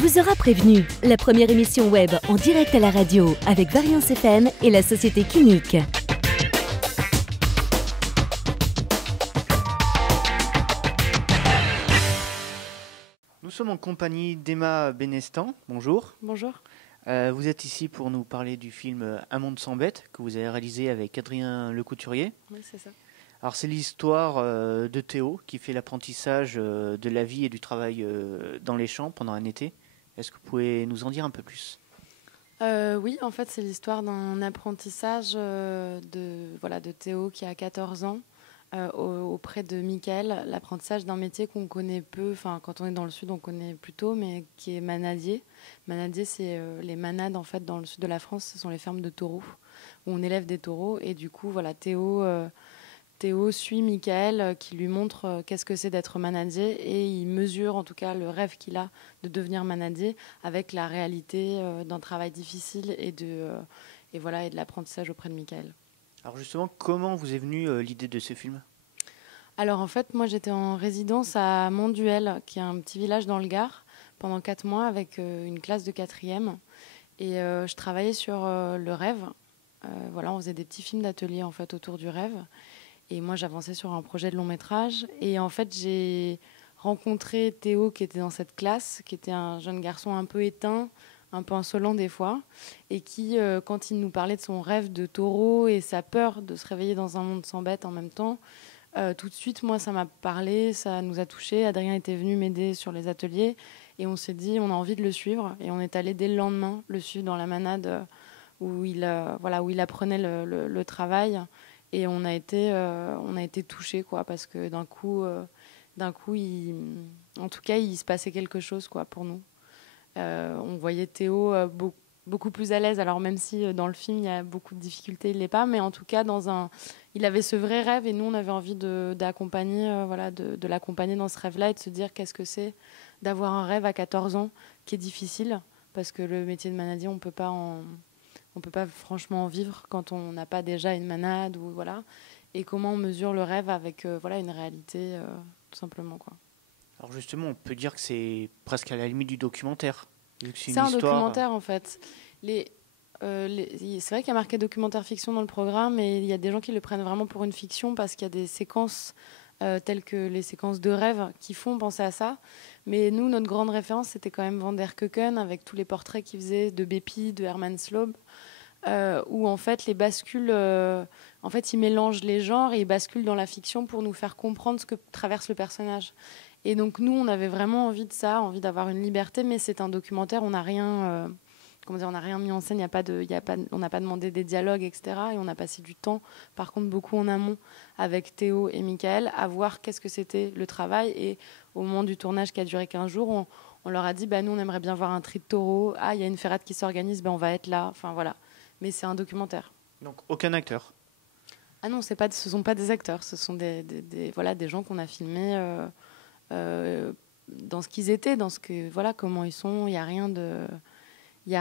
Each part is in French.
vous aura prévenu. La première émission web en direct à la radio avec Variance FM et la société Kinic. Nous sommes en compagnie d'Emma Benestan. Bonjour. Bonjour. Vous êtes ici pour nous parler du film Un monde sans bêtes que vous avez réalisé avec Adrien Lecouturier. Oui, c'est ça. Alors c'est l'histoire de Théo qui fait l'apprentissage de la vie et du travail dans les champs pendant un été. Est-ce que vous pouvez nous en dire un peu plus ? Oui, en fait, c'est l'histoire d'un apprentissage de Théo qui a 14 ans auprès de Mickaël. L'apprentissage d'un métier qu'on connaît peu, enfin quand on est dans le sud on connaît plutôt, mais qui est manadier. Manadier, c'est les manades en fait dans le sud de la France, ce sont les fermes de taureaux où on élève des taureaux et du coup voilà Théo suit Mickaël qui lui montre qu'est-ce que c'est d'être manadier et il mesure en tout cas le rêve qu'il a de devenir manadier avec la réalité d'un travail difficile et de l'apprentissage auprès de Mickaël. Alors justement, comment vous est venue l'idée de ce film ? Alors en fait, moi j'étais en résidence à Monduel, qui est un petit village dans le Gard, pendant 4 mois avec une classe de 4e. Et je travaillais sur le rêve. On faisait des petits films d'atelier en fait autour du rêve. Et moi, j'avançais sur un projet de long métrage. Et en fait, j'ai rencontré Théo qui était dans cette classe, qui était un jeune garçon un peu éteint, un peu insolent des fois, et qui, quand il nous parlait de son rêve de taureau et sa peur de se réveiller dans un monde sans bêtes en même temps, tout de suite, moi, ça m'a parlé, ça nous a touchés. Adrien était venu m'aider sur les ateliers et on s'est dit, on a envie de le suivre. Et on est allé dès le lendemain le suivre dans la manade où il apprenait le travail. Et on a été touchés, quoi, parce que d'un coup, il se passait quelque chose, quoi, pour nous. On voyait Théo beaucoup plus à l'aise. Alors même si dans le film il y a beaucoup de difficultés, il l'est pas, mais en tout cas il avait ce vrai rêve et nous on avait envie de l'accompagner dans ce rêve-là et de se dire qu'est-ce que c'est d'avoir un rêve à 14 ans qui est difficile parce que le métier de manadier on peut pas franchement en vivre quand on n'a pas déjà une manade ou voilà. Et comment on mesure le rêve avec une réalité tout simplement, quoi. Alors justement, on peut dire que c'est presque à la limite du documentaire. C'est un documentaire en fait. C'est vrai qu'il y a marqué documentaire fiction dans le programme et il y a des gens qui le prennent vraiment pour une fiction parce qu'il y a des séquences telles que les séquences de rêve qui font penser à ça. Mais nous, notre grande référence, c'était quand même Van der Keuken avec tous les portraits qu'il faisait de Bepi, de Herman Slob, où en fait les bascules, il mélange les genres et il bascule dans la fiction pour nous faire comprendre ce que traverse le personnage. Et donc nous, on avait vraiment envie de ça, envie d'avoir une liberté, mais c'est un documentaire, on n'a rien mis en scène, on n'a pas demandé des dialogues, etc. Et on a passé du temps, par contre, beaucoup en amont avec Théo et Mickaël, à voir qu'est-ce que c'était le travail. Et au moment du tournage qui a duré 15 jours, on leur a dit, nous, on aimerait bien voir un tri de taureaux. Ah, il y a une ferrade qui s'organise, on va être là. Enfin, voilà. Mais c'est un documentaire. Donc, aucun acteur ? Ah non, ce sont pas des acteurs, ce sont des gens qu'on a filmés dans ce qu'ils étaient, comment ils sont. Il n'y a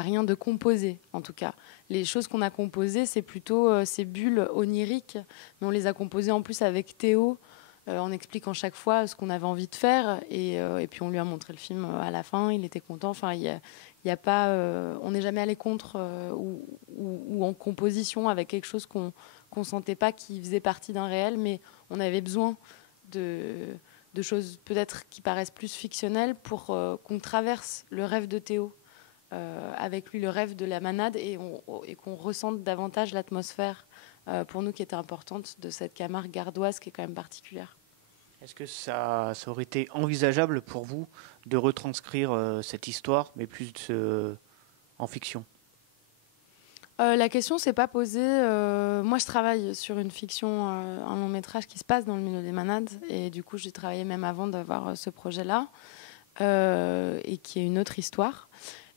rien de composé, en tout cas. Les choses qu'on a composées, c'est plutôt ces bulles oniriques, mais on les a composées en plus avec Théo, en expliquant chaque fois ce qu'on avait envie de faire, et puis on lui a montré le film à la fin, il était content. Enfin, on n'est jamais allé contre ou en composition avec quelque chose qu'on sentait pas qui faisait partie d'un réel, mais on avait besoin de choses peut-être qui paraissent plus fictionnelles pour qu'on traverse le rêve de Théo avec lui, le rêve de la manade, et qu'on ressente davantage l'atmosphère pour nous qui était importante de cette Camargue gardoise qui est quand même particulière. Est-ce que ça aurait été envisageable pour vous de retranscrire cette histoire, mais plus en fiction ? La question s'est pas posée. Moi, je travaille sur une fiction, un long métrage qui se passe dans le milieu des manades. Et du coup, j'ai travaillé même avant d'avoir ce projet-là, et qui est une autre histoire.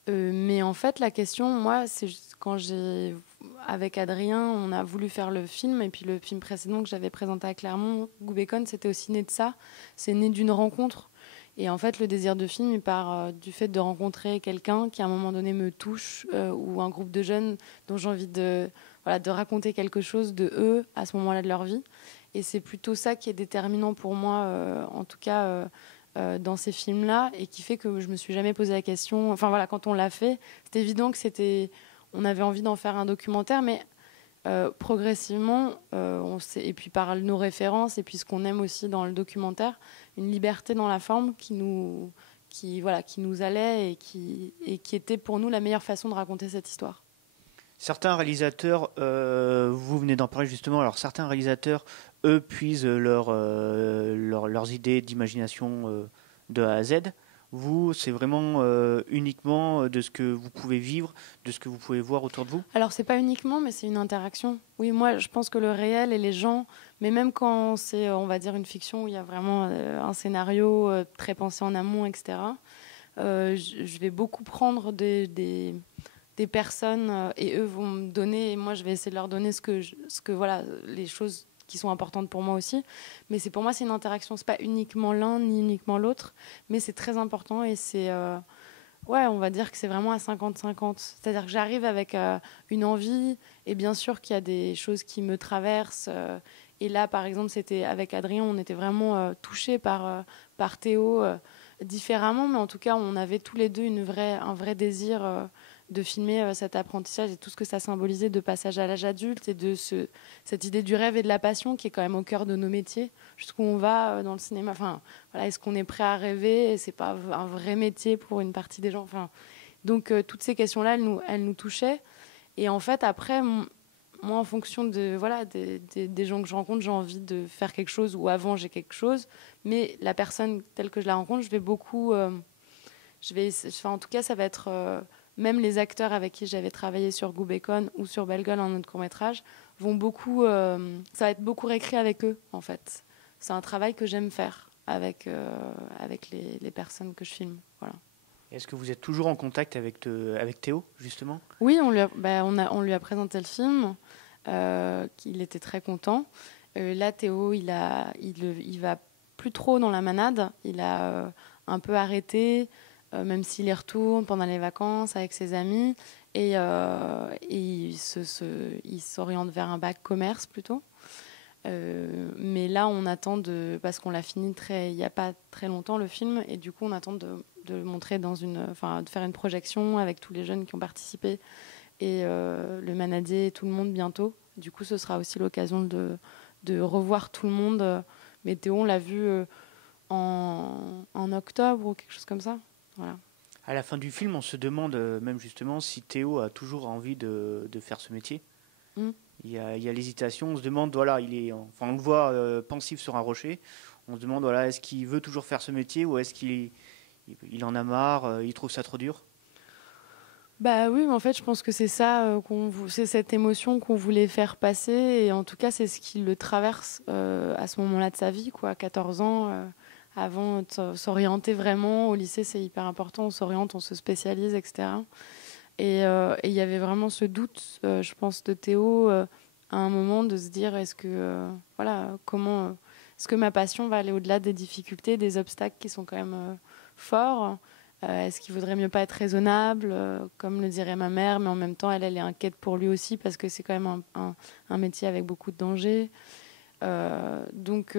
Mais en fait, la question, moi, c'est quand avec Adrien, on a voulu faire le film. Et puis le film précédent que j'avais présenté à Clermont, Goubécon, c'était aussi né de ça. C'est né d'une rencontre. Et en fait, le désir de film, il part du fait de rencontrer quelqu'un qui, à un moment donné, me touche, ou un groupe de jeunes dont j'ai envie de raconter quelque chose de eux à ce moment-là de leur vie. Et c'est plutôt ça qui est déterminant pour moi, en tout cas, dans ces films-là et qui fait que je me suis jamais posé la question. Enfin voilà, quand on l'a fait, c'était évident que on avait envie d'en faire un documentaire, mais progressivement, et puis par nos références et puis ce qu'on aime aussi dans le documentaire, une liberté dans la forme qui nous allait et qui était pour nous la meilleure façon de raconter cette histoire. Certains réalisateurs, vous venez d'en parler justement, alors certains réalisateurs, eux, puisent leurs idées d'imagination de A à Z. Vous, c'est vraiment uniquement de ce que vous pouvez vivre, de ce que vous pouvez voir autour de vous? Alors, c'est pas uniquement, mais c'est une interaction. Oui, moi, je pense que le réel et les gens, mais même quand c'est, on va dire, une fiction où il y a vraiment un scénario très pensé en amont, etc., je vais beaucoup prendre des personnes et eux vont me donner, et moi, je vais essayer de leur donner voilà, les choses qui sont importantes pour moi aussi. Mais pour moi, c'est une interaction. C'est pas uniquement l'un ni uniquement l'autre, mais c'est très important et c'est... ouais, on va dire que c'est vraiment à 50-50. C'est-à-dire que j'arrive avec une envie, et bien sûr qu'il y a des choses qui me traversent. Et là, par exemple, c'était avec Adrien, on était vraiment touchés par Théo différemment, mais en tout cas, on avait tous les deux un vrai désir de filmer cet apprentissage et tout ce que ça symbolisait de passage à l'âge adulte et de cette idée du rêve et de la passion qui est quand même au cœur de nos métiers, jusqu'où on va dans le cinéma. Enfin, voilà, est-ce qu'on est prêt à rêver? C'est pas un vrai métier pour une partie des gens. Enfin, donc toutes ces questions-là, elles nous touchaient. Et en fait, après, moi, en fonction de voilà des gens que je rencontre, j'ai envie de faire quelque chose ou avant j'ai quelque chose. Mais la personne telle que je la rencontre, je vais beaucoup, en tout cas, ça va être même les acteurs avec qui j'avais travaillé sur Go Bacon ou sur Belle Gueule, un autre court-métrage, vont beaucoup, ça va être beaucoup réécrit avec eux, en fait. C'est un travail que j'aime faire avec les personnes que je filme. Voilà. Est-ce que vous êtes toujours en contact avec Théo, justement? Oui, on lui a présenté le film, qu'il était très content. Là, Théo, il va plus trop dans la manade. Il a un peu arrêté, même s'il y retourne pendant les vacances avec ses amis. Et il s'oriente vers un bac commerce plutôt. Mais là, on attend parce qu'on l'a fini il n'y a pas très longtemps le film, et du coup, on attend de le montrer de faire une projection avec tous les jeunes qui ont participé et le manadier et tout le monde bientôt. Du coup, ce sera aussi l'occasion de revoir tout le monde. Mais Théo, on l'a vu en octobre ou quelque chose comme ça. Voilà. À la fin du film, on se demande même justement si Théo a toujours envie de faire ce métier. Il y a l'hésitation, on se demande, voilà, on le voit pensif sur un rocher, on se demande, voilà, est-ce qu'il veut toujours faire ce métier ou est-ce qu'il en a marre, il trouve ça trop dur? Bah oui, mais en fait, je pense que c'est ça, c'est cette émotion qu'on voulait faire passer, et en tout cas, c'est ce qui le traverse à ce moment-là de sa vie, quoi, à 14 ans, avant de s'orienter vraiment. Au lycée, c'est hyper important, on s'oriente, on se spécialise, etc. Et il y avait vraiment ce doute, je pense, de Théo, à un moment, de se dire, est-ce que ma passion va aller au-delà des difficultés, des obstacles qui sont quand même forts? Est-ce qu'il vaudrait mieux pas être raisonnable, comme le dirait ma mère, mais en même temps, elle est inquiète pour lui aussi, parce que c'est quand même un métier avec beaucoup de dangers. Donc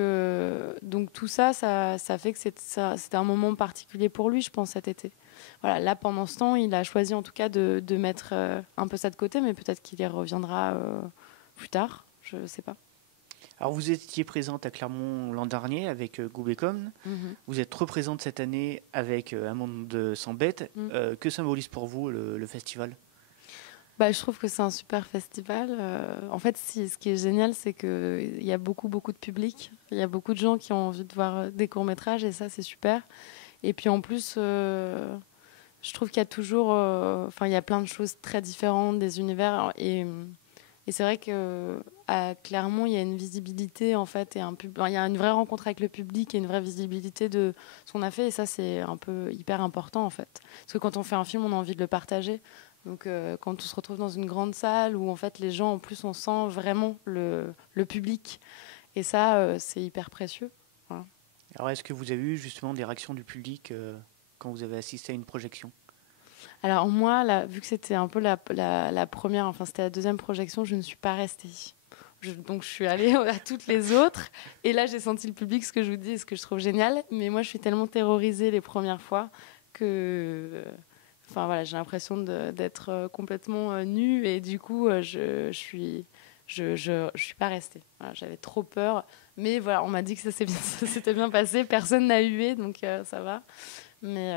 tout ça fait que c'était un moment particulier pour lui, je pense, cet été. Voilà, là, pendant ce temps, il a choisi en tout cas de mettre un peu ça de côté, mais peut-être qu'il y reviendra plus tard, je ne sais pas. Alors, vous étiez présente à Clermont l'an dernier avec Go Bacon. Vous êtes représente cette année avec Un monde sans bête. Que symbolise pour vous le festival? Je trouve que c'est un super festival. En fait, ce qui est génial, c'est qu'il y a beaucoup, beaucoup de public. Il y a beaucoup de gens qui ont envie de voir des courts-métrages, et ça, c'est super. Et puis en plus, je trouve qu'il y a toujours... il y a plein de choses très différentes, des univers. Et c'est vrai qu'à Clermont, il y a une visibilité, en fait, et il y a une vraie rencontre avec le public et une vraie visibilité de ce qu'on a fait. Et ça, c'est un peu hyper important, en fait. Parce que quand on fait un film, on a envie de le partager. Donc, quand on se retrouve dans une grande salle où, en fait, les gens, en plus, on sent vraiment le public. Et ça, c'est hyper précieux. Voilà. Alors, est-ce que vous avez eu, justement, des réactions du public quand vous avez assisté à une projection? Alors moi, vu que c'était un peu la première, enfin c'était la deuxième projection, je ne suis pas restée. Donc je suis allée à toutes les autres. Et là, j'ai senti le public, ce que je vous dis, ce que je trouve génial. Mais moi, je suis tellement terrorisée les premières fois que... Enfin voilà, j'ai l'impression d'être complètement nue. Et du coup, je suis pas restée. Voilà, j'avais trop peur. Mais voilà, on m'a dit que ça s'était bien passé. Personne n'a hué, donc ça va. Mais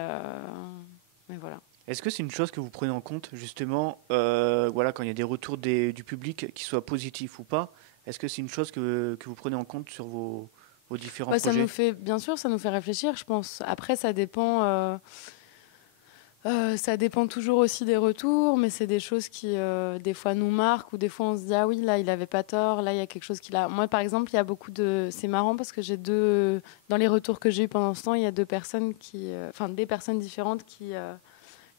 voilà. Est-ce que c'est une chose que vous prenez en compte, justement, voilà, quand il y a des retours du public, qu'ils soient positifs ou pas, est-ce que c'est une chose que vous prenez en compte sur vos différents projets ? Bien sûr, ça nous fait réfléchir, je pense. Après, ça dépend toujours aussi des retours, mais c'est des choses qui, des fois, nous marquent, ou des fois, on se dit, ah oui, là, il n'avait pas tort, là, il y a quelque chose qui l'a... Moi, par exemple, il y a beaucoup de... C'est marrant parce que dans les retours que j'ai eus pendant ce temps, il y a des personnes différentes qui...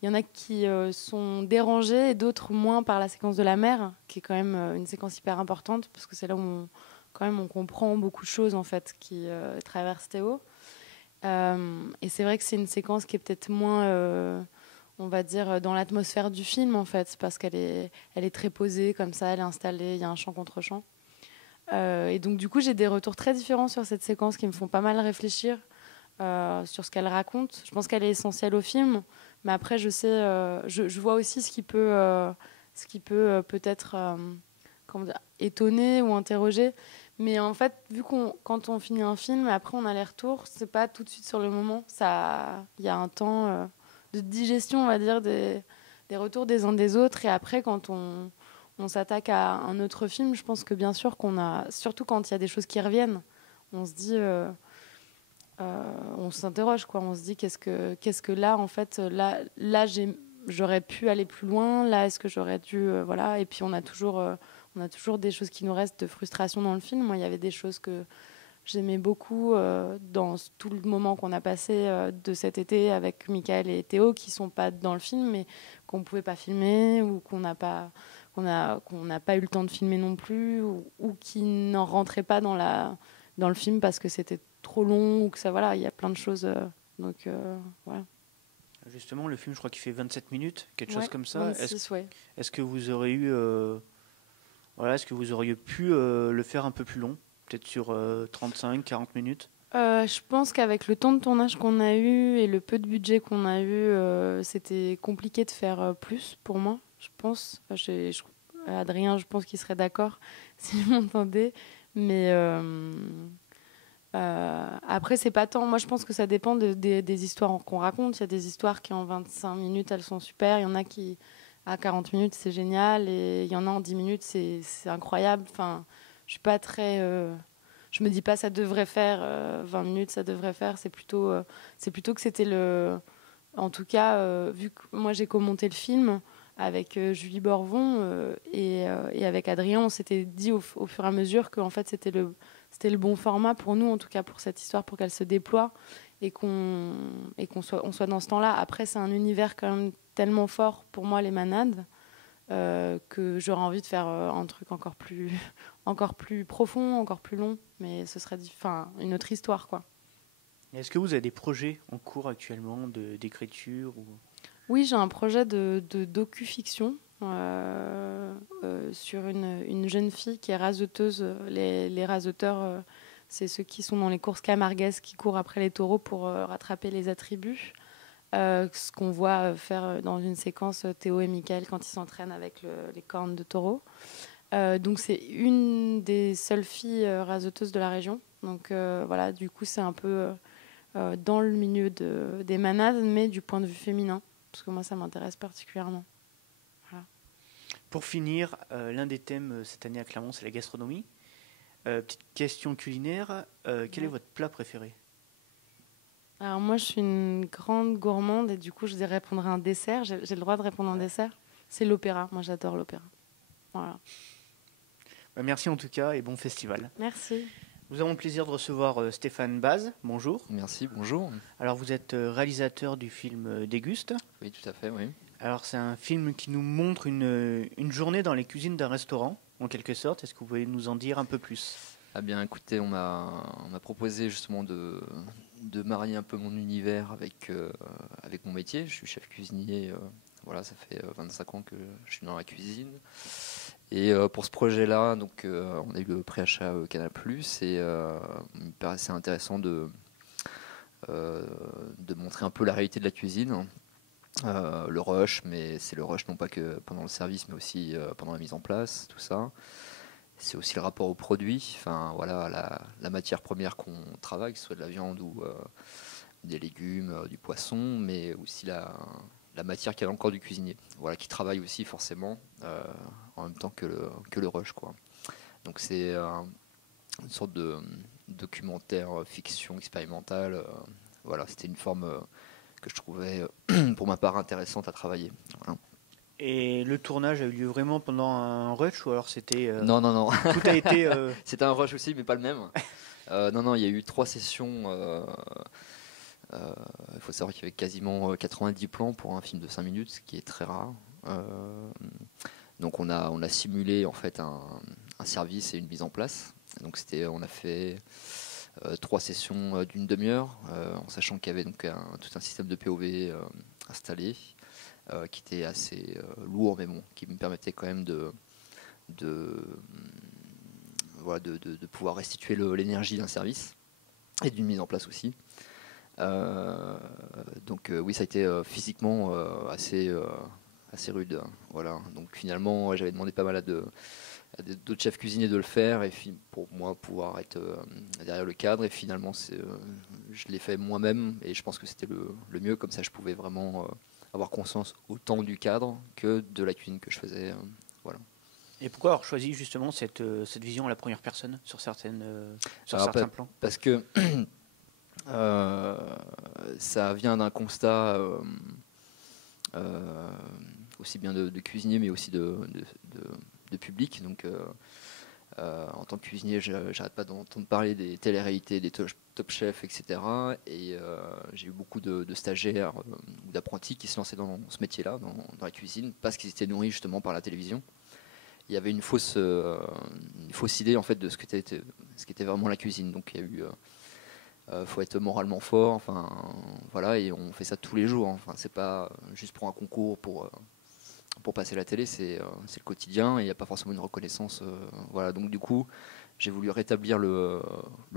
Il y en a qui sont dérangés et d'autres moins par la séquence de la mer, qui est quand même une séquence hyper importante, parce que c'est là où on comprend beaucoup de choses en fait, qui traversent Théo. Et c'est vrai que c'est une séquence qui est peut-être moins, on va dire, dans l'atmosphère du film en fait, parce qu'elle est très posée comme ça, elle est installée, il y a un chant contre chant. Et donc du coup, j'ai des retours très différents sur cette séquence qui me font pas mal réfléchir sur ce qu'elle raconte. Je pense qu'elle est essentielle au film. Mais après, je sais, je vois aussi ce qui peut peut-être étonner ou interroger. Mais en fait, quand on finit un film, après on a les retours, c'est pas tout de suite sur le moment. Il y a un temps de digestion, on va dire, des retours des uns des autres. Et après, quand on s'attaque à un autre film, je pense que bien sûr surtout quand il y a des choses qui reviennent, on se dit... on s'interroge, quoi. On se dit qu'est-ce que là, en fait, là j'aurais pu aller plus loin. Là, est-ce que j'aurais dû, voilà. Et puis on a toujours des choses qui nous restent de frustration dans le film. Moi, il y avait des choses que j'aimais beaucoup dans tout le moment qu'on a passé de cet été avec Michael et Théo, qui sont pas dans le film, mais qu'on pouvait pas filmer ou qu'on n'a pas eu le temps de filmer non plus, ou qui n'en rentraient pas dans le film parce que c'était trop long ou que ça, voilà, il y a plein de choses. Donc voilà. Justement, le film, je crois qu'il fait 27 minutes, quelque chose comme ça. 26, Est-ce que vous aurez eu, est-ce que vous auriez pu le faire un peu plus long, peut-être sur 35, 40 minutes? Je pense qu'avec le temps de tournage qu'on a eu et le peu de budget qu'on a eu, c'était compliqué de faire plus pour moi, je pense. Adrien, je pense qu'il serait d'accord si je m'entendais. Mais après, c'est pas tant. Moi, je pense que ça dépend des histoires qu'on raconte. Il y a des histoires qui, en 25 minutes, elles sont super. Il y en a qui, à 40 minutes, c'est génial. Et il y en a en 10 minutes, c'est incroyable. Enfin, je suis pas très... je me dis pas ça devrait faire 20 minutes, ça devrait faire. C'est plutôt que c'était le... En tout cas, vu que moi, j'ai commenté le film avec Julie Borvon et avec Adrien, on s'était dit au fur et à mesure qu'en fait, c'était le bon format pour nous, en tout cas pour cette histoire, pour qu'elle se déploie et qu'on soit dans ce temps-là. Après, c'est un univers quand même tellement fort pour moi, les Manades, que j'aurais envie de faire un truc encore plus profond, encore plus long, mais ce serait une autre histoire, quoi. Est-ce que vous avez des projets en cours actuellement d'écriture ou... Oui, j'ai un projet de docu-fiction sur une jeune fille qui est raseteuse. Les raseteurs, c'est ceux qui sont dans les courses camarguaises, qui courent après les taureaux pour rattraper les attributs. Ce qu'on voit faire dans une séquence Théo et Michael quand ils s'entraînent avec les cornes de taureau. Donc c'est une des seules filles raseteuses de la région. Donc voilà, du coup c'est un peu dans le milieu des manades, mais du point de vue féminin, parce que moi ça m'intéresse particulièrement. Voilà. Pour finir, l'un des thèmes cette année à Clermont, c'est la gastronomie. Petite question culinaire, quel est votre plat préféré ? Alors moi je suis une grande gourmande et du coup je vais répondre à un dessert. J'ai le droit de répondre à un dessert. C'est l'opéra, moi j'adore l'opéra. Voilà. Merci en tout cas et bon festival. Merci. Nous avons le plaisir de recevoir Stéphane Baz. Bonjour. Merci, bonjour. Alors vous êtes réalisateur du film Déguste. Oui, tout à fait, oui. Alors c'est un film qui nous montre une journée dans les cuisines d'un restaurant, en quelque sorte. Est-ce que vous pouvez nous en dire un peu plus ? Ah bien, écoutez, on m'a proposé justement de marier un peu mon univers avec mon métier. Je suis chef cuisinier, voilà, ça fait 25 ans que je suis dans la cuisine. Et pour ce projet-là, donc, on a eu le préachat Canal+, et il me paraissait intéressant de montrer un peu la réalité de la cuisine, le rush, mais c'est le rush non pas que pendant le service, mais aussi pendant la mise en place, tout ça. C'est aussi le rapport au produit, enfin voilà, la matière première qu'on travaille, que ce soit de la viande ou des légumes, du poisson, mais aussi la matière qu'il y a dans le corps du cuisinier, voilà, qui travaille aussi forcément en même temps que le rush, quoi. Donc c'est une sorte de documentaire fiction expérimentale. Voilà, c'était une forme que je trouvais pour ma part intéressante à travailler. Voilà. Et le tournage a eu lieu vraiment pendant un rush ou alors c'était... Non. Tout a été... C'était un rush aussi, mais pas le même. Non, il y a eu 3 sessions. Il faut savoir qu'il y avait quasiment 90 plans pour un film de 5 minutes, ce qui est très rare. Donc on a simulé en fait un service et une mise en place. Donc on a fait 3 sessions d'une demi-heure, en sachant qu'il y avait donc tout un système de POV installé, qui était assez lourd, mais bon, qui me permettait quand même de pouvoir restituer l'énergie d'un service et d'une mise en place aussi. Donc oui, ça a été physiquement assez rude. Voilà. Donc finalement, j'avais demandé pas mal à d'autres chefs cuisiniers de le faire, et pour moi pouvoir être derrière le cadre. Et finalement, je l'ai fait moi-même, et je pense que c'était le mieux. Comme ça, je pouvais vraiment avoir conscience autant du cadre que de la cuisine que je faisais. Voilà. Et pourquoi avoir choisi justement cette vision à la première personne sur certains plans? Parce que ça vient d'un constat aussi bien de cuisinier, mais aussi de public. Donc en tant que cuisinier, j'arrête pas d'entendre parler des téléréalités, des Top Chef, etc. Et j'ai eu beaucoup de stagiaires ou d'apprentis qui se lançaient dans ce métier-là, dans la cuisine, parce qu'ils étaient nourris justement par la télévision. Il y avait une fausse idée en fait de ce qu'était vraiment la cuisine. Donc il y a eu faut être moralement fort, enfin voilà, et on fait ça tous les jours. Enfin, c'est pas juste pour un concours, pour passer la télé, c'est le quotidien, et il n'y a pas forcément une reconnaissance. Voilà, donc du coup, j'ai voulu rétablir le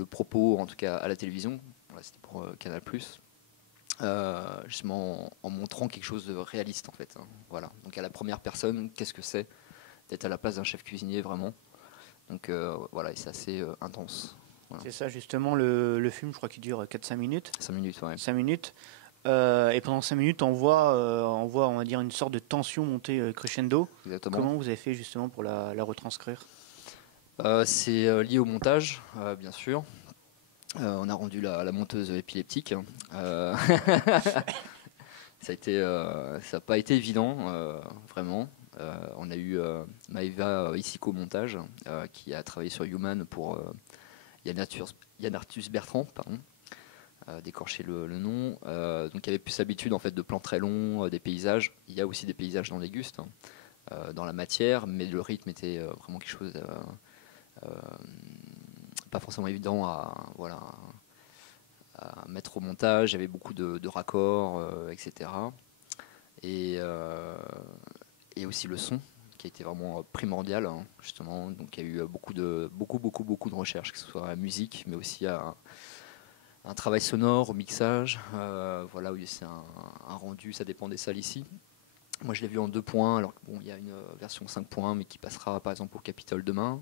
propos, en tout cas à la télévision. Voilà, c'était pour Canal+. Justement en montrant quelque chose de réaliste en fait. Hein. Voilà, donc à la première personne, qu'est-ce que c'est d'être à la place d'un chef cuisinier vraiment. Donc voilà, et c'est assez intense. Voilà. C'est ça justement, le film, je crois qu'il dure 4-5 minutes. 5 minutes, ouais. 5 minutes. Et pendant 5 minutes, on voit, on va dire, une sorte de tension monter crescendo. Exactement. Comment vous avez fait justement pour la retranscrire? C'est lié au montage, bien sûr. On a rendu la monteuse épileptique. Ça n'a pas été évident, vraiment. On a eu Maëva Isiko Montage, qui a travaillé sur Human pour Yann Arthus Bertrand, pardon. D'écorcher le nom. Donc il y avait plus l'habitude en fait de plans très longs, des paysages. Il y a aussi des paysages dans Déguste, dans la matière, mais le rythme était vraiment quelque chose pas forcément évident à mettre au montage. Il y avait beaucoup de raccords, etc. Et aussi le son, qui a été vraiment primordial, hein, justement. Donc il y a eu beaucoup de recherches, que ce soit à la musique, mais aussi à un travail sonore, au mixage. Voilà, oui, c'est un rendu, ça dépend des salles ici. Moi, je l'ai vu en 2 points, alors bon, il y a une version 5 points, mais qui passera par exemple au Capitole demain,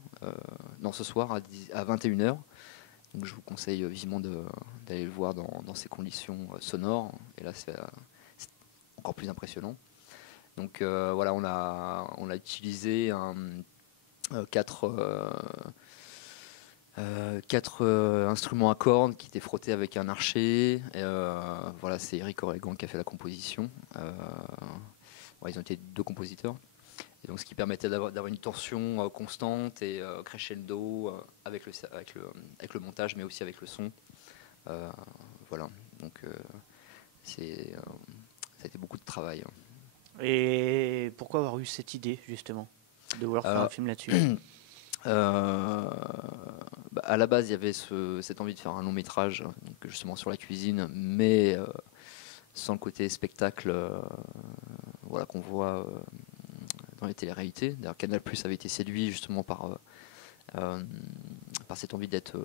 ce soir à 21h. Donc je vous conseille vivement d'aller le voir dans ces conditions sonores. Et là, c'est encore plus impressionnant. Donc voilà, on a utilisé 4 instruments à cordes qui étaient frottés avec un archet. Voilà, c'est Eric Oregon qui a fait la composition. Ils ont été 2 compositeurs. Et donc, ce qui permettait d'avoir une tension constante et crescendo avec le montage, mais aussi avec le son. Voilà, donc ça a été beaucoup de travail. Et pourquoi avoir eu cette idée, justement, de vouloir faire un film là-dessus? À la base, il y avait cette envie de faire un long métrage, donc justement sur la cuisine, mais sans le côté spectacle qu'on voit dans les téléréalités. D'ailleurs, Canal+ avait été séduit justement par cette envie d'être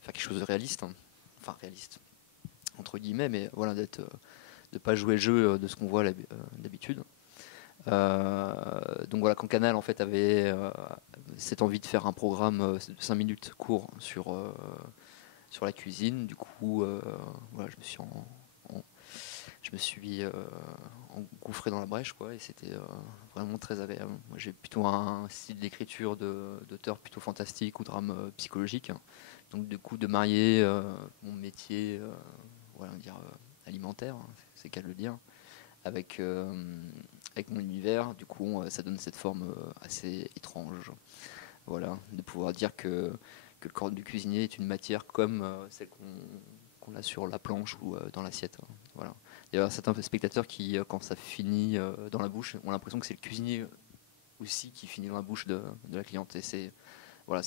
faire quelque chose de réaliste, hein. Enfin réaliste entre guillemets, mais voilà, de pas jouer le jeu de ce qu'on voit d'habitude. Donc voilà, quand Canal en fait avait cette envie de faire un programme de 5 minutes court sur la cuisine, du coup voilà, je me suis engouffré dans la brèche, quoi, et c'était vraiment très agréable. Moi, j'ai plutôt un style d'écriture d'auteur plutôt fantastique ou drame psychologique, hein. Donc du coup de marier mon métier voilà, on va dire alimentaire, hein, c'est qu'à le dire, avec mon univers, du coup ça donne cette forme assez étrange, voilà, de pouvoir dire que le corps du cuisinier est une matière comme celle qu'on a sur la planche ou dans l'assiette, hein. Voilà. Il y a certains spectateurs qui, quand ça finit dans la bouche, ont l'impression que c'est le cuisinier aussi qui finit dans la bouche de la cliente, et c'est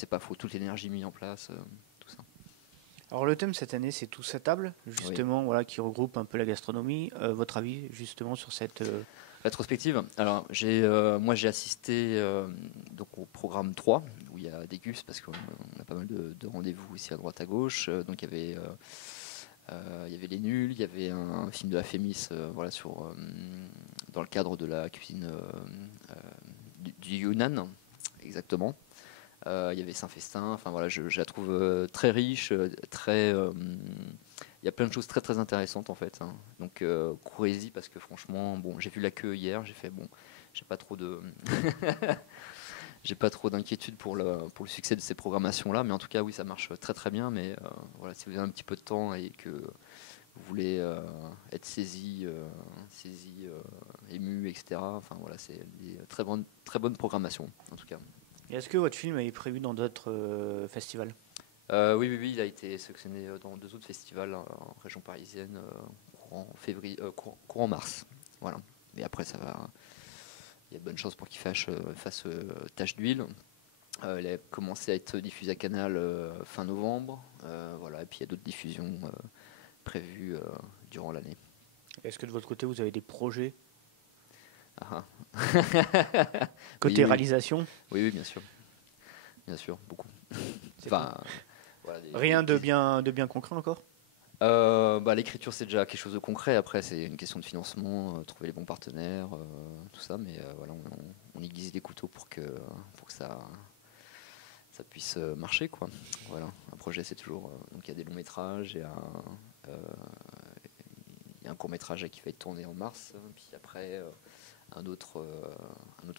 pas faux, toute l'énergie mise en place, tout ça. Alors le thème cette année, c'est Tous à table, justement, oui. Voilà, qui regroupe un peu la gastronomie. Votre avis justement sur cette rétrospective? Alors moi j'ai assisté donc au programme 3 où il y a des gustes, parce qu'on a pas mal de rendez-vous ici à droite à gauche. Donc il y avait Les Nuls, il y avait un film de la Fémis voilà, dans le cadre de la cuisine du Yunnan, exactement. Il y avait Saint-Festin, enfin voilà, je la trouve très riche, très. Il y a plein de choses très très intéressantes en fait, hein. Donc courez-y, parce que franchement, bon, j'ai vu la queue hier, j'ai fait bon, j'ai pas trop d'inquiétude pour le succès de ces programmations là, mais en tout cas oui, ça marche très très bien. Mais voilà, si vous avez un petit peu de temps et que vous voulez être saisi, ému, etc. Enfin voilà, c'est des très bonnes programmations en tout cas. Et est-ce que votre film est prévu dans d'autres festivals? Oui, il a été sélectionné dans 2 autres festivals en région parisienne courant mars. Voilà. Mais après, ça va. Il y a de bonnes chances pour qu'il fasse tache d'huile. Il a commencé à être diffusé à Canal fin novembre. Voilà. Et puis il y a d'autres diffusions prévues durant l'année. Est-ce que de votre côté, vous avez des projets côté réalisation? Oui, bien sûr. Bien sûr, beaucoup. Enfin, voilà, rien de bien concret encore? L'écriture, c'est déjà quelque chose de concret. Après, c'est une question de financement, trouver les bons partenaires, tout ça. Mais voilà, on aiguise des couteaux pour que ça puisse marcher, quoi. Voilà. Un projet, c'est toujours. Donc, il y a des longs métrages, il y a un court métrage qui va être tourné en mars. Puis après, un autre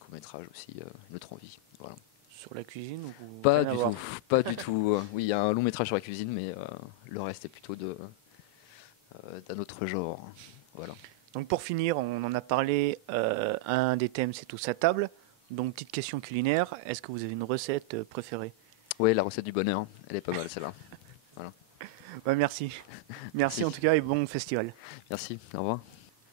court métrage aussi, une autre envie. Voilà. Sur la cuisine ou Pas du tout. Oui, il y a un long métrage sur la cuisine, mais le reste est plutôt d'un autre genre. Voilà. Donc pour finir, on en a parlé, un des thèmes, c'est Tous à table. Donc petite question culinaire, est-ce que vous avez une recette préférée? Oui, la recette du bonheur, elle est pas mal celle-là. Voilà. Merci. Merci en tout cas et bon festival. Merci, au revoir.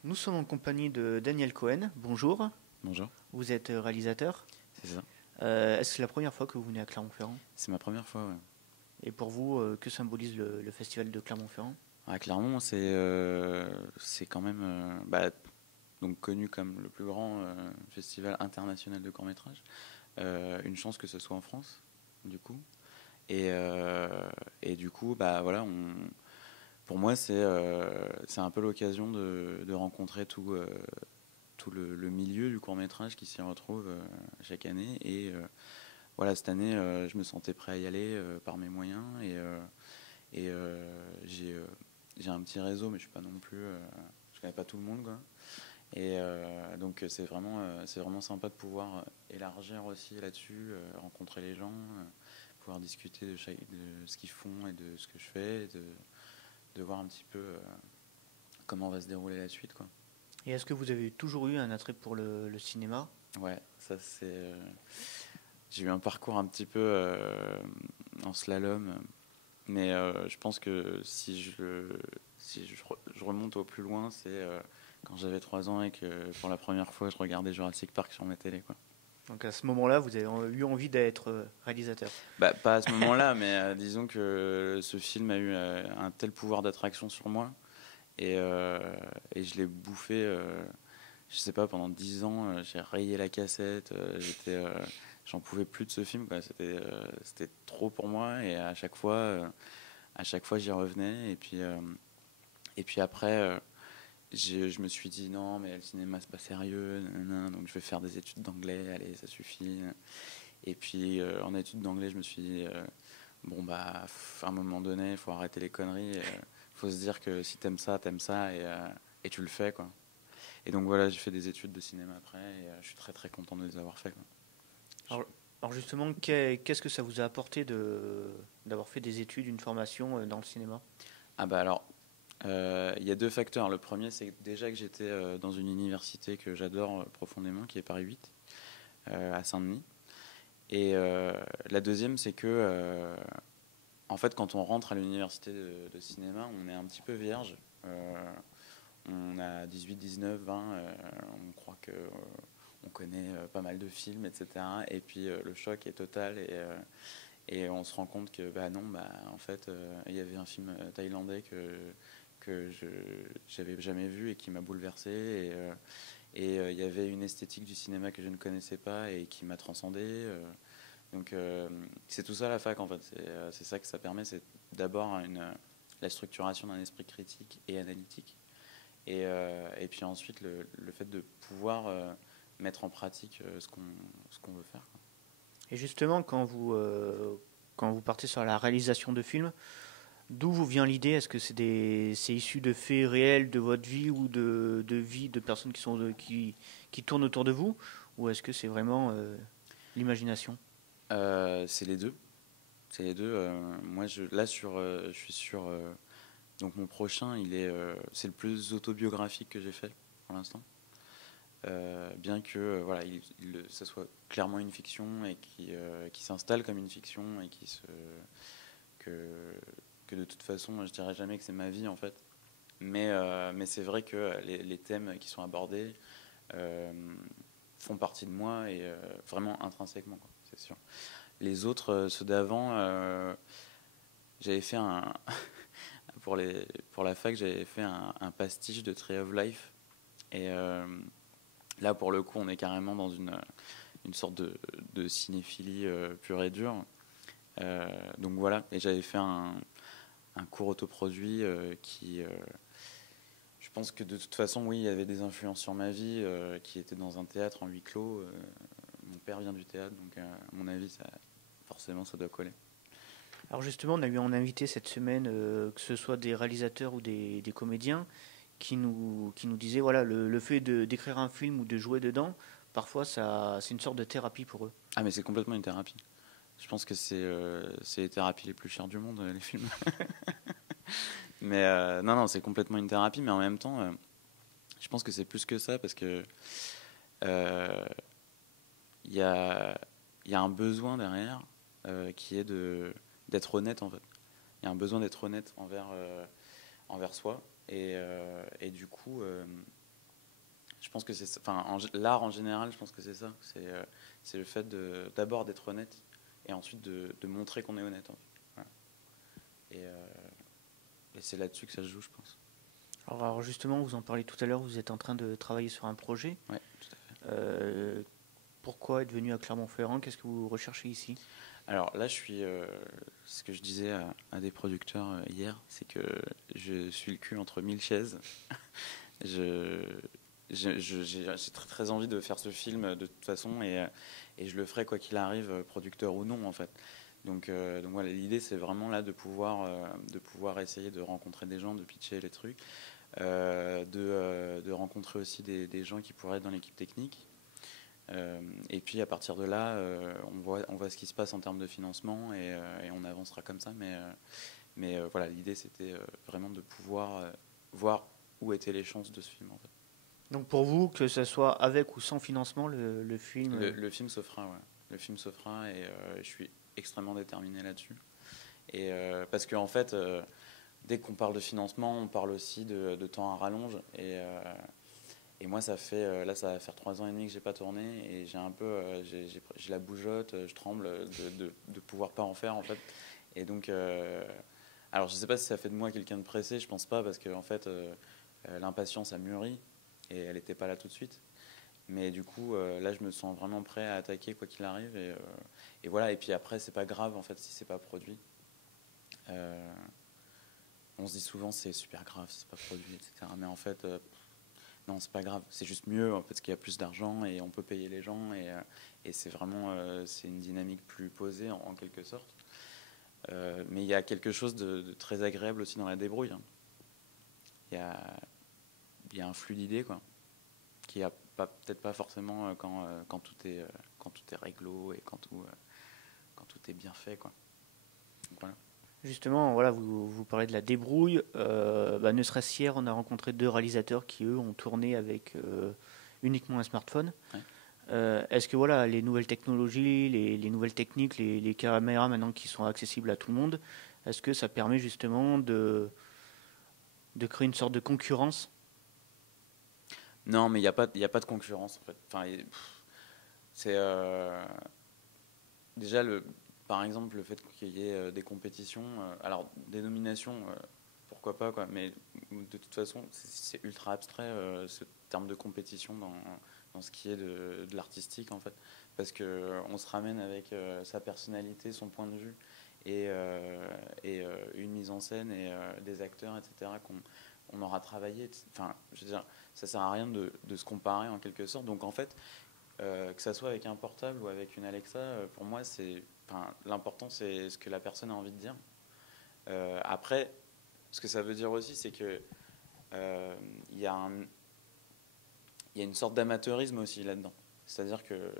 Nous sommes en compagnie de Daniel Cohen. Bonjour. Bonjour. Vous êtes réalisateur? C'est ça. Est-ce que c'est la première fois que vous venez à Clermont-Ferrand? C'est ma première fois, ouais. Et pour vous, que symbolise le festival de Clermont-Ferrand? À Clermont, c'est quand même donc connu comme le plus grand festival international de court-métrage. Une chance que ce soit en France, du coup. Et du coup, voilà, pour moi, c'est un peu l'occasion de rencontrer tout le milieu du court-métrage qui s'y retrouve chaque année. Et voilà, cette année, je me sentais prêt à y aller par mes moyens. Et j'ai un petit réseau, mais je suis pas non plus... je connais pas tout le monde, quoi. Et donc, c'est vraiment sympa de pouvoir élargir aussi là-dessus, rencontrer les gens, pouvoir discuter de ce qu'ils font et de ce que je fais, et de voir un petit peu comment va se dérouler la suite, quoi. Et est-ce que vous avez toujours eu un attrait pour le cinéma? Ouais, ça c'est... j'ai eu un parcours un petit peu en slalom, mais je pense que si je remonte au plus loin, c'est quand j'avais 3 ans et que pour la première fois je regardais Jurassic Park sur ma télé, quoi. Donc à ce moment-là, vous avez eu envie d'être réalisateur? Pas à ce moment-là, mais disons que ce film a eu un tel pouvoir d'attraction sur moi. Et je l'ai bouffé je sais pas, pendant 10 ans, j'ai rayé la cassette, j'en pouvais plus de ce film, quoi. C'était trop pour moi, et à chaque fois j'y revenais, et puis après, je me suis dit non, mais le cinéma c'est pas sérieux, nanana, donc je vais faire des études d'anglais, allez, ça suffit. Et puis en études d'anglais, je me suis dit bon bah à un moment donné, il faut arrêter les conneries, il faut se dire que si t'aimes ça, et tu le fais, quoi. Et donc voilà, j'ai fait des études de cinéma après, et je suis très très content de les avoir fait, quoi. Alors justement, qu'est-ce que ça vous a apporté d'avoir fait des études, une formation dans le cinéma? Ah bah alors, il y a deux facteurs. Le premier, c'est déjà que j'étais dans une université que j'adore profondément, qui est Paris 8, à Saint-Denis. Et la deuxième, c'est que, en fait, quand on rentre à l'université de cinéma, on est un petit peu vierge. On a 18, 19, 20, on croit que on connaît pas mal de films, etc. Et puis le choc est total, et on se rend compte que bah non, bah en fait, il y avait un film thaïlandais que je n'avais jamais vu et qui m'a bouleversé, et il y avait une esthétique du cinéma que je ne connaissais pas et qui m'a transcendé. Donc c'est tout ça la fac, en fait. C'est ça que ça permet, c'est d'abord la structuration d'un esprit critique et analytique, et puis ensuite le fait de pouvoir mettre en pratique ce qu'on veut faire, quoi. Et justement, quand vous partez sur la réalisation de films, d'où vous vient l'idée? Est-ce que c'est issu de faits réels de votre vie, ou de vie de personnes qui tournent autour de vous, ou est-ce que c'est vraiment l'imagination? C'est les deux. C'est les deux. Moi, je suis sur. Donc, mon prochain, c'est le plus autobiographique que j'ai fait pour l'instant. Bien que voilà, ça soit clairement une fiction, et qui s'installe comme une fiction, et que de toute façon, je dirais jamais que c'est ma vie, en fait. Mais c'est vrai que les thèmes qui sont abordés font partie de moi, et vraiment intrinsèquement, quoi, c'est sûr. Les autres, ceux d'avant, j'avais fait pour la fac, j'avais fait un pastiche de Tree of Life, et là, pour le coup, on est carrément dans une sorte de cinéphilie pure et dure. Donc voilà, et j'avais fait un court autoproduit qui... je pense que de toute façon, oui, il y avait des influences sur ma vie, qui était dans un théâtre en huis clos. Mon père vient du théâtre, donc à mon avis, forcément, ça doit coller. Alors justement, on a eu en invité cette semaine, que ce soit des réalisateurs ou des comédiens, qui nous disaient, voilà, le fait d'écrire un film ou de jouer dedans, parfois c'est une sorte de thérapie pour eux. Ah, mais c'est complètement une thérapie. Je pense que c'est les thérapies les plus chères du monde, les films. Mais non, c'est complètement une thérapie, mais en même temps, je pense que c'est plus que ça, parce que il y a un besoin derrière, qui est d'être honnête, en fait. Il y a un besoin d'être honnête envers soi, et du coup, je pense que c'est, enfin, l'art en général, je pense que c'est ça. C'est le fait d'abord d'être honnête, et ensuite de montrer qu'on est honnête, en fait. Voilà. Et c'est là-dessus que ça se joue, je pense. Alors justement, vous en parlez tout à l'heure, vous êtes en train de travailler sur un projet. Oui, tout à fait. Pourquoi être venu à Clermont-Ferrand? Qu'est-ce que vous recherchez ici? Alors là, ce que je disais à des producteurs hier, c'est que je suis le cul entre 1000 chaises. J'ai très, très envie de faire ce film de toute façon, et je le ferai quoi qu'il arrive, producteur ou non, en fait. Donc voilà, l'idée, c'est vraiment là de pouvoir essayer de rencontrer des gens, de pitcher les trucs, de rencontrer aussi des gens qui pourraient être dans l'équipe technique. Et puis à partir de là, on voit ce qui se passe en termes de financement, et on avancera comme ça. Mais voilà, l'idée, c'était vraiment de pouvoir voir où étaient les chances de ce film, en fait. Donc pour vous, que ce soit avec ou sans financement, le film... Le film se fera, ouais. Le film se fera, et je suis extrêmement déterminé là-dessus. Et parce qu'en fait, dès qu'on parle de financement, on parle aussi de temps à rallonge. Et moi, ça va faire 3 ans et demi que j'ai pas tourné, et j'ai un peu, j'ai la bougeotte, je tremble de pouvoir pas en faire, en fait. Et donc, alors je sais pas si ça fait de moi quelqu'un de pressé, je pense pas, parce que en fait, l'impatience a mûri. et elle n'était pas là tout de suite. Mais du coup, là, je me sens vraiment prêt à attaquer quoi qu'il arrive. Et voilà. Et puis après, c'est pas grave en fait si c'est pas produit. On se dit souvent c'est super grave si c'est pas produit, etc. Mais en fait, non, c'est pas grave. C'est juste mieux en fait, parce qu'il y a plus d'argent et on peut payer les gens. Et c'est vraiment c'est une dynamique plus posée en quelque sorte. Mais il y a quelque chose de très agréable aussi dans la débrouille. Hein. Il y a un flux d'idées, quoi, qui a peut-être pas forcément quand tout est réglo et quand tout est bien fait, quoi. Donc, voilà. Justement, voilà, vous parlez de la débrouille. Ne serait-ce hier, on a rencontré 2 réalisateurs qui, eux, ont tourné avec uniquement un smartphone. Ouais. Est-ce que voilà, les nouvelles technologies, les nouvelles techniques, les caméras maintenant qui sont accessibles à tout le monde, est-ce que ça permet justement de créer une sorte de concurrence? Non, mais il y a pas de concurrence en fait. Enfin, c'est déjà par exemple le fait qu'il y ait des compétitions. Alors des nominations, pourquoi pas quoi. Mais de toute façon, c'est ultra abstrait ce terme de compétition dans ce qui est de l'artistique en fait, parce que on se ramène avec sa personnalité, son point de vue et une mise en scène et des acteurs, etc. qu'on aura travaillé. Enfin, je veux dire, ça sert à rien de se comparer en quelque sorte. Donc en fait, que ça soit avec un portable ou avec une Alexa, pour moi, l'important c'est ce que la personne a envie de dire. Après, ce que ça veut dire aussi, c'est que il y a une sorte d'amateurisme aussi là-dedans. C'est-à-dire que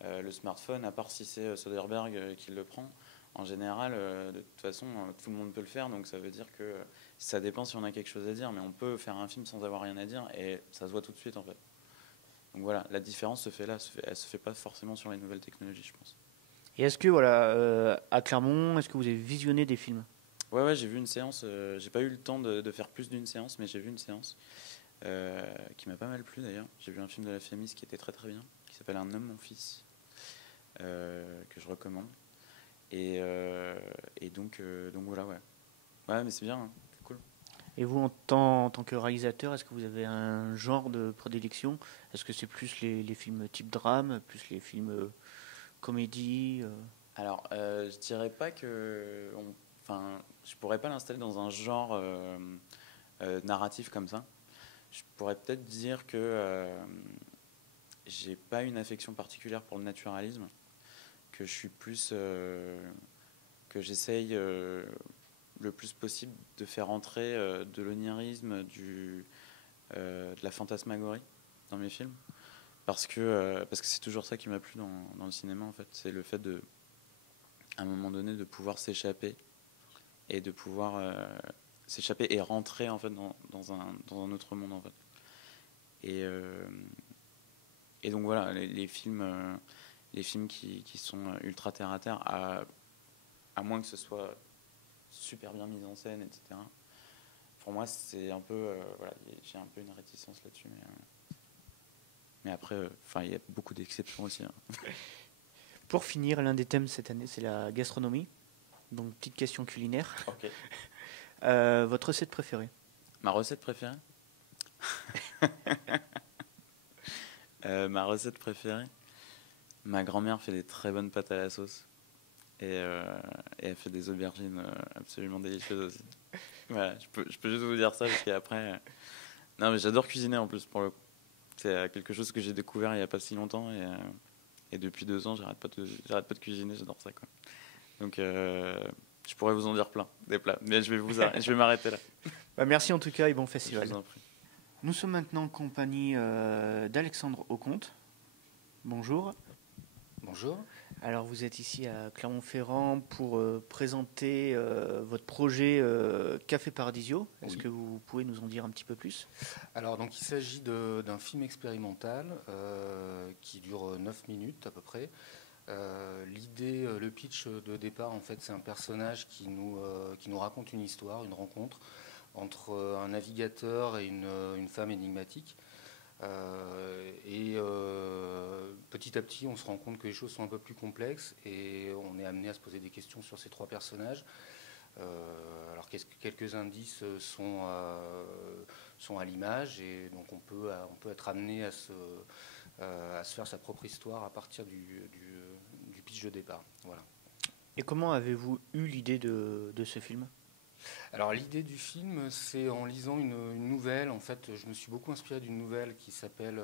le smartphone, à part si c'est Soderbergh qui le prend, en général, de toute façon, tout le monde peut le faire. Donc ça veut dire que ça dépend si on a quelque chose à dire, mais on peut faire un film sans avoir rien à dire, et ça se voit tout de suite en fait. Donc voilà, la différence se fait là, elle se fait pas forcément sur les nouvelles technologies, je pense. Et est-ce que voilà, à Clermont, est-ce que vous avez visionné des films? Ouais, j'ai vu une séance. J'ai pas eu le temps de faire plus d'une séance, mais j'ai vu une séance qui m'a pas mal plu d'ailleurs. J'ai vu un film de la Fémis qui était très très bien, qui s'appelle Un homme, mon fils, que je recommande. Et donc voilà, ouais. Ouais, mais c'est bien, hein, c'est cool. Et vous, en tant que réalisateur, est-ce que vous avez un genre de prédilection? Est-ce que c'est plus les films type drame, plus les films comédie Alors, je dirais pas que... je pourrais pas l'installer dans un genre narratif comme ça. Je pourrais peut-être dire que j'ai pas une affection particulière pour le naturalisme, que je suis plus... que j'essaye le plus possible de faire entrer de l'onirisme, de la fantasmagorie dans mes films. Parce que c'est toujours ça qui m'a plu dans le cinéma, en fait. C'est le fait à un moment donné, de pouvoir s'échapper et de pouvoir s'échapper et rentrer, en fait, dans un autre monde, en fait. Et donc, voilà, les films qui sont ultra terre-à-terre, à moins que ce soit super bien mis en scène, etc. Pour moi, c'est un peu... voilà, j'ai un peu une réticence là-dessus, mais après, il y a beaucoup d'exceptions aussi. Hein. Pour finir, l'un des thèmes cette année, c'est la gastronomie. Donc, petite question culinaire. Okay. Votre recette préférée? Ma recette préférée ma recette préférée, ma grand-mère fait des très bonnes pâtes à la sauce. Et elle fait des aubergines absolument délicieuses aussi. Voilà, je peux juste vous dire ça, parce qu'après... Non, mais j'adore cuisiner en plus, pour le coup. C'est quelque chose que j'ai découvert il n'y a pas si longtemps, et depuis 2 ans, j'arrête pas de cuisiner, j'adore ça, quoi. Donc, je pourrais vous en dire plein, des plats, mais je vais m'arrêter là. Merci en tout cas et bon festival. Je vous en prie. Nous sommes maintenant en compagnie d'Alexandre Auconte. Bonjour. Bonjour. Alors vous êtes ici à Clermont-Ferrand pour présenter votre projet Café Paradisio. Est-ce que vous pouvez nous en dire un petit peu plus? Alors donc il s'agit d'un film expérimental qui dure 9 minutes à peu près. L'idée, le pitch de départ, en fait, c'est un personnage qui nous raconte une histoire, une rencontre entre un navigateur et une femme énigmatique. Petit à petit, on se rend compte que les choses sont un peu plus complexes et on est amené à se poser des questions sur ces 3 personnages. Alors quelques indices sont sont à l'image, et donc on peut être amené à se faire sa propre histoire à partir du pitch de départ. Voilà. Et comment avez-vous eu l'idée de ce film ? Alors l'idée du film, c'est en lisant une nouvelle. En fait, je me suis beaucoup inspiré d'une nouvelle qui s'appelle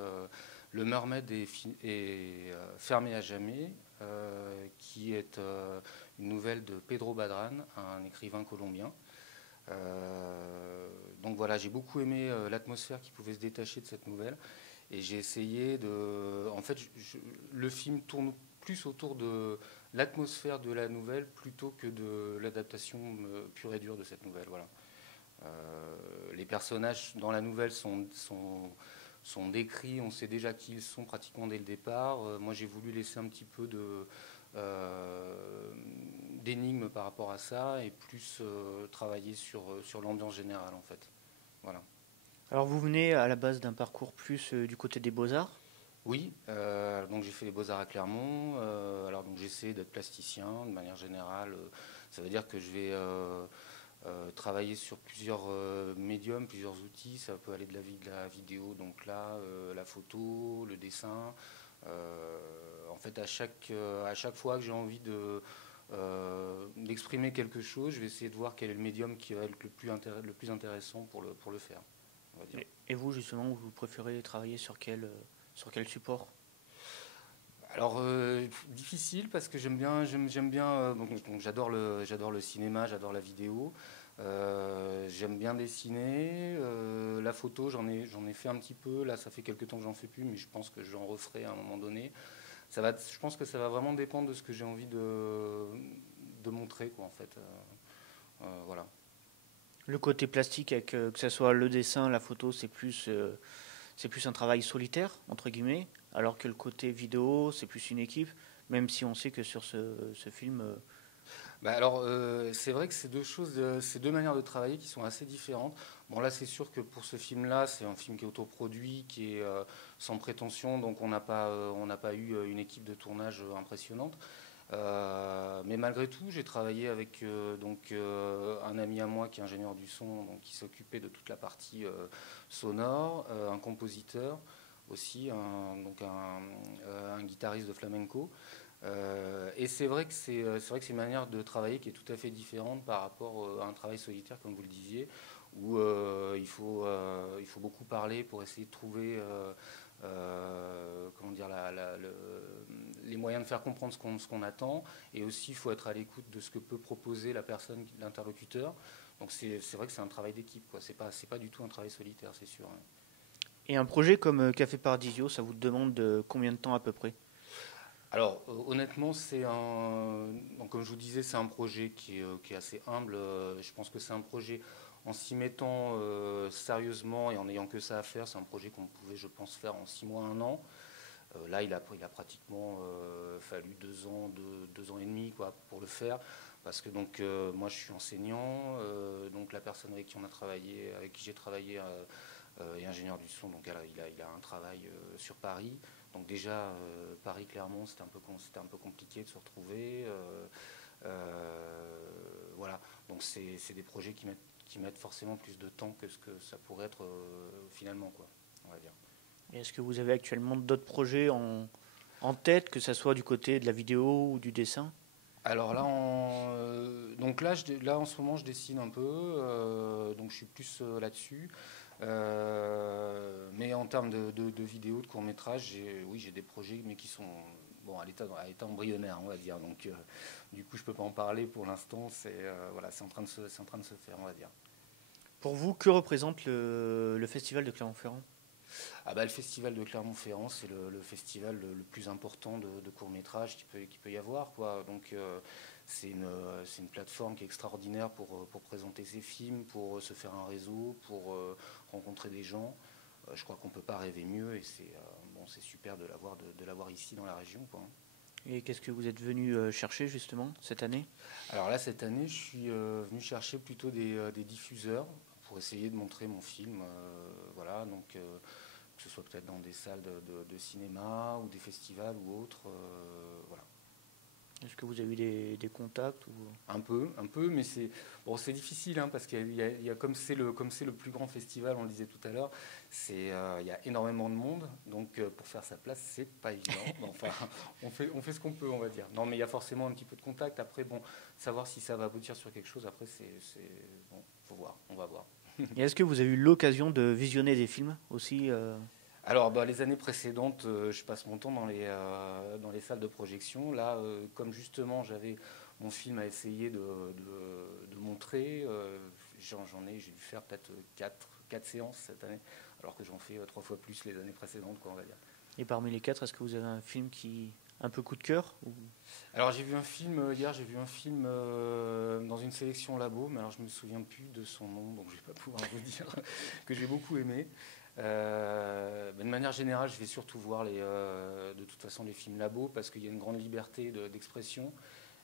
Le Mermaid est fermé à jamais, qui est une nouvelle de Pedro Badran, un écrivain colombien. Donc voilà, j'ai beaucoup aimé l'atmosphère qui pouvait se détacher de cette nouvelle, et j'ai essayé de... En fait, le film tourne plus autour de l'atmosphère de la nouvelle plutôt que de l'adaptation pure et dure de cette nouvelle. Voilà. Les personnages dans la nouvelle sont décrits, on sait déjà qui ils sont pratiquement dès le départ. Moi, j'ai voulu laisser un petit peu d'énigmes par rapport à ça, et plus travailler sur l'ambiance générale, en fait. Voilà. Alors vous venez à la base d'un parcours plus du côté des beaux-arts ? Oui, donc j'ai fait les Beaux-Arts à Clermont. Alors donc j'essaie d'être plasticien de manière générale. Ça veut dire que je vais travailler sur plusieurs médiums, plusieurs outils. Ça peut aller de la vidéo, donc là, la photo, le dessin. En fait, à chaque fois que j'ai envie d'exprimer quelque chose, je vais essayer de voir quel est le médium qui va être le plus intéressant pour le faire. On va dire. Et vous, justement, vous préférez travailler sur quel support ? Alors difficile, parce que j'aime bien donc j'adore le cinéma, j'adore la vidéo, j'aime bien dessiner, la photo j'en ai fait un petit peu, là ça fait quelques temps que j'en fais plus, mais je pense que j'en referai à un moment donné. Je pense que ça va vraiment dépendre de ce que j'ai envie de montrer, quoi, en fait. Voilà. Le côté plastique, avec que ce soit le dessin, la photo, c'est plus un travail solitaire, entre guillemets, alors que le côté vidéo, c'est plus une équipe, même si on sait que sur ce film... Alors, c'est vrai que c'est deux manières de travailler qui sont assez différentes. Bon, là, c'est sûr que pour ce film-là, c'est un film qui est autoproduit, qui est sans prétention, donc on n'a pas eu une équipe de tournage impressionnante. Mais malgré tout, j'ai travaillé avec un ami à moi qui est ingénieur du son, donc qui s'occupait de toute la partie sonore, un compositeur aussi, un guitariste de flamenco. Et c'est vrai que c'est une manière de travailler qui est tout à fait différente par rapport à un travail solitaire, comme vous le disiez, où il faut beaucoup parler pour essayer de trouver les moyens de faire comprendre ce qu'on attend, et aussi il faut être à l'écoute de ce que peut proposer l'interlocuteur. Donc c'est vrai que c'est un travail d'équipe, quoi. C'est pas du tout un travail solitaire, c'est sûr. Et un projet comme Café Paradiso, ça vous demande de combien de temps à peu près ? Alors honnêtement, comme je vous disais, c'est un projet qui est assez humble. Je pense que c'est un projet, en s'y mettant sérieusement et en n'ayant que ça à faire, c'est un projet qu'on pouvait, je pense, faire en 6 mois, 1 an. Là, il a pratiquement fallu 2 ans et demi, quoi, pour le faire, parce que donc moi je suis enseignant, donc la personne avec qui j'ai travaillé est ingénieur du son, donc il a un travail sur Paris. Donc déjà, Paris-Clermont, c'était un peu compliqué de se retrouver. Voilà. Donc c'est des projets qui mettent forcément plus de temps que ce que ça pourrait être finalement, quoi, on va dire. Et est-ce que vous avez actuellement d'autres projets en tête, que ce soit du côté de la vidéo ou du dessin ? Alors là, en ce moment, je dessine un peu, donc je suis plus là-dessus. Mais en termes de vidéos, de courts-métrages, j'ai des projets, mais qui sont à l'état embryonnaire, on va dire. Donc, du coup, je ne peux pas en parler pour l'instant. C'est en train de se faire, on va dire. Pour vous, que représente le Festival de Clermont-Ferrand ? Le Festival de Clermont-Ferrand, c'est le festival le plus important de courts-métrages qu'il peut y avoir, quoi. Donc, c'est une plateforme qui est extraordinaire pour présenter ses films, pour se faire un réseau, pour rencontrer des gens. Je crois qu'on ne peut pas rêver mieux, et c'est super de l'avoir ici dans la région, quoi. Et qu'est-ce que vous êtes venu chercher justement cette année ? Alors là, cette année, je suis venu chercher plutôt des diffuseurs pour essayer de montrer mon film. Voilà, donc que ce soit peut-être dans des salles de cinéma ou des festivals ou autres. Voilà. Est-ce que vous avez eu des contacts ou... Un peu, mais c'est difficile parce qu'il y a comme c'est le plus grand festival, on le disait tout à l'heure, il y a énormément de monde, donc pour faire sa place, c'est pas évident. Enfin, on fait ce qu'on peut, on va dire. Non, mais il y a forcément un petit peu de contact. Après, bon, savoir si ça va aboutir sur quelque chose, après, bon, faut voir, on va voir. Et est-ce que vous avez eu l'occasion de visionner des films aussi Alors, les années précédentes, je passe mon temps dans les salles de projection. Là, comme justement, j'avais mon film à essayer de montrer, j'ai dû faire peut-être 4 séances cette année, alors que j'en fais 3 fois plus les années précédentes, quoi, on va dire. Et parmi les 4, est-ce que vous avez un film qui un peu coup de cœur ou... Alors, j'ai vu un film hier, dans une sélection labo, mais alors je me souviens plus de son nom, donc je vais pas pouvoir vous dire que j'ai beaucoup aimé. De manière générale, je vais surtout voir de toute façon les films labo parce qu'il y a une grande liberté d'expression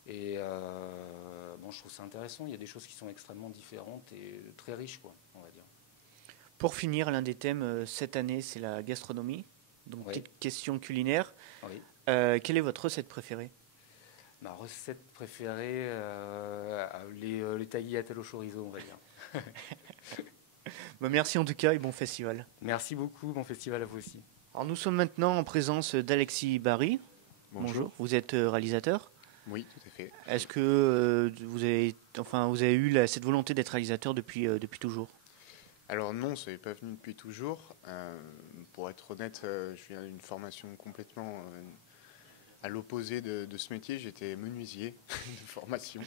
et je trouve ça intéressant. Il y a des choses qui sont extrêmement différentes et très riches, quoi, on va dire. Pour finir, l'un des thèmes cette année, c'est la gastronomie. Donc, petite question culinaire. Oui. Quelle est votre recette préférée? Ma recette préférée, les tagliatelles au chorizo, on va dire. Merci en tout cas et bon festival. Merci beaucoup, bon festival à vous aussi. Alors nous sommes maintenant en présence d'Alexis Barry. Bonjour. Vous êtes réalisateur. Oui, tout à fait. Est-ce que vous avez eu cette volonté d'être réalisateur depuis toujours? Alors non, ça n'est pas venu depuis toujours. Pour être honnête, je viens d'une formation complètement à l'opposé de ce métier. J'étais menuisier de formation.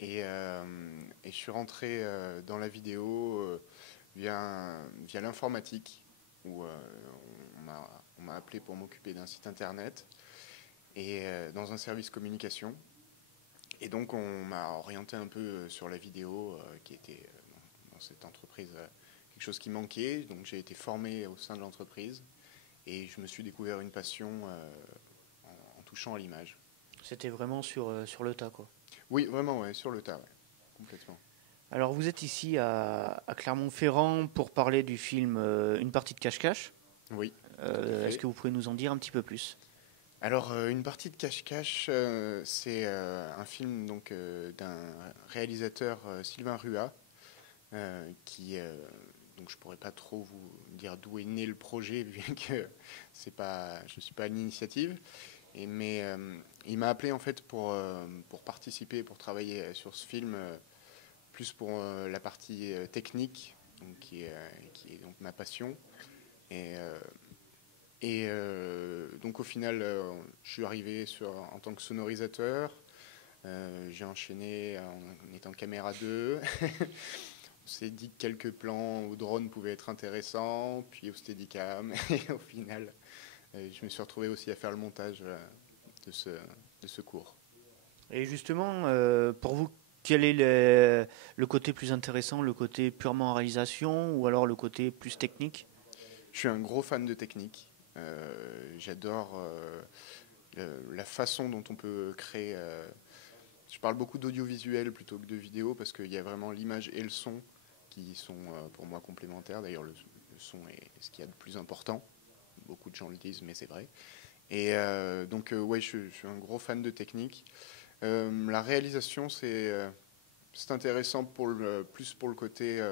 Et je suis rentré dans la vidéo via l'informatique, où on m'a appelé pour m'occuper d'un site internet et dans un service communication. Et donc on m'a orienté un peu sur la vidéo, qui était dans cette entreprise quelque chose qui manquait. Donc j'ai été formé au sein de l'entreprise et je me suis découvert une passion en touchant à l'image. C'était vraiment sur le tas, quoi. Oui, vraiment, ouais, sur le tas, ouais, complètement. Alors, vous êtes ici à Clermont-Ferrand pour parler du film Une partie de cache-cache. Oui. Est-ce que vous pouvez nous en dire un petit peu plus? Alors, Une partie de cache-cache, c'est un film donc d'un réalisateur, Sylvain Rua, qui donc je pourrais pas trop vous dire d'où est né le projet vu que je suis pas à l'initiative. Mais il m'a appelé en fait pour participer, pour travailler sur ce film, plus pour la partie technique, donc, qui est donc ma passion. Et donc au final, je suis arrivé en tant que sonorisateur. J'ai enchaîné en étant caméra 2. On s'est dit que quelques plans au drone pouvaient être intéressants, puis au Steadicam. Et au final, je me suis retrouvé aussi à faire le montage de ce cours. Et justement, pour vous, quel est le côté plus intéressant, le côté purement réalisation ou alors le côté plus technique? Je suis un gros fan de technique. J'adore la façon dont on peut créer. Je parle beaucoup d'audiovisuel plutôt que de vidéo parce qu'il y a vraiment l'image et le son qui sont pour moi complémentaires. D'ailleurs, le son est ce qu'il y a de plus important. Beaucoup de gens le disent, mais c'est vrai. Et donc, ouais, je suis un gros fan de technique. La réalisation, c'est intéressant plus pour le côté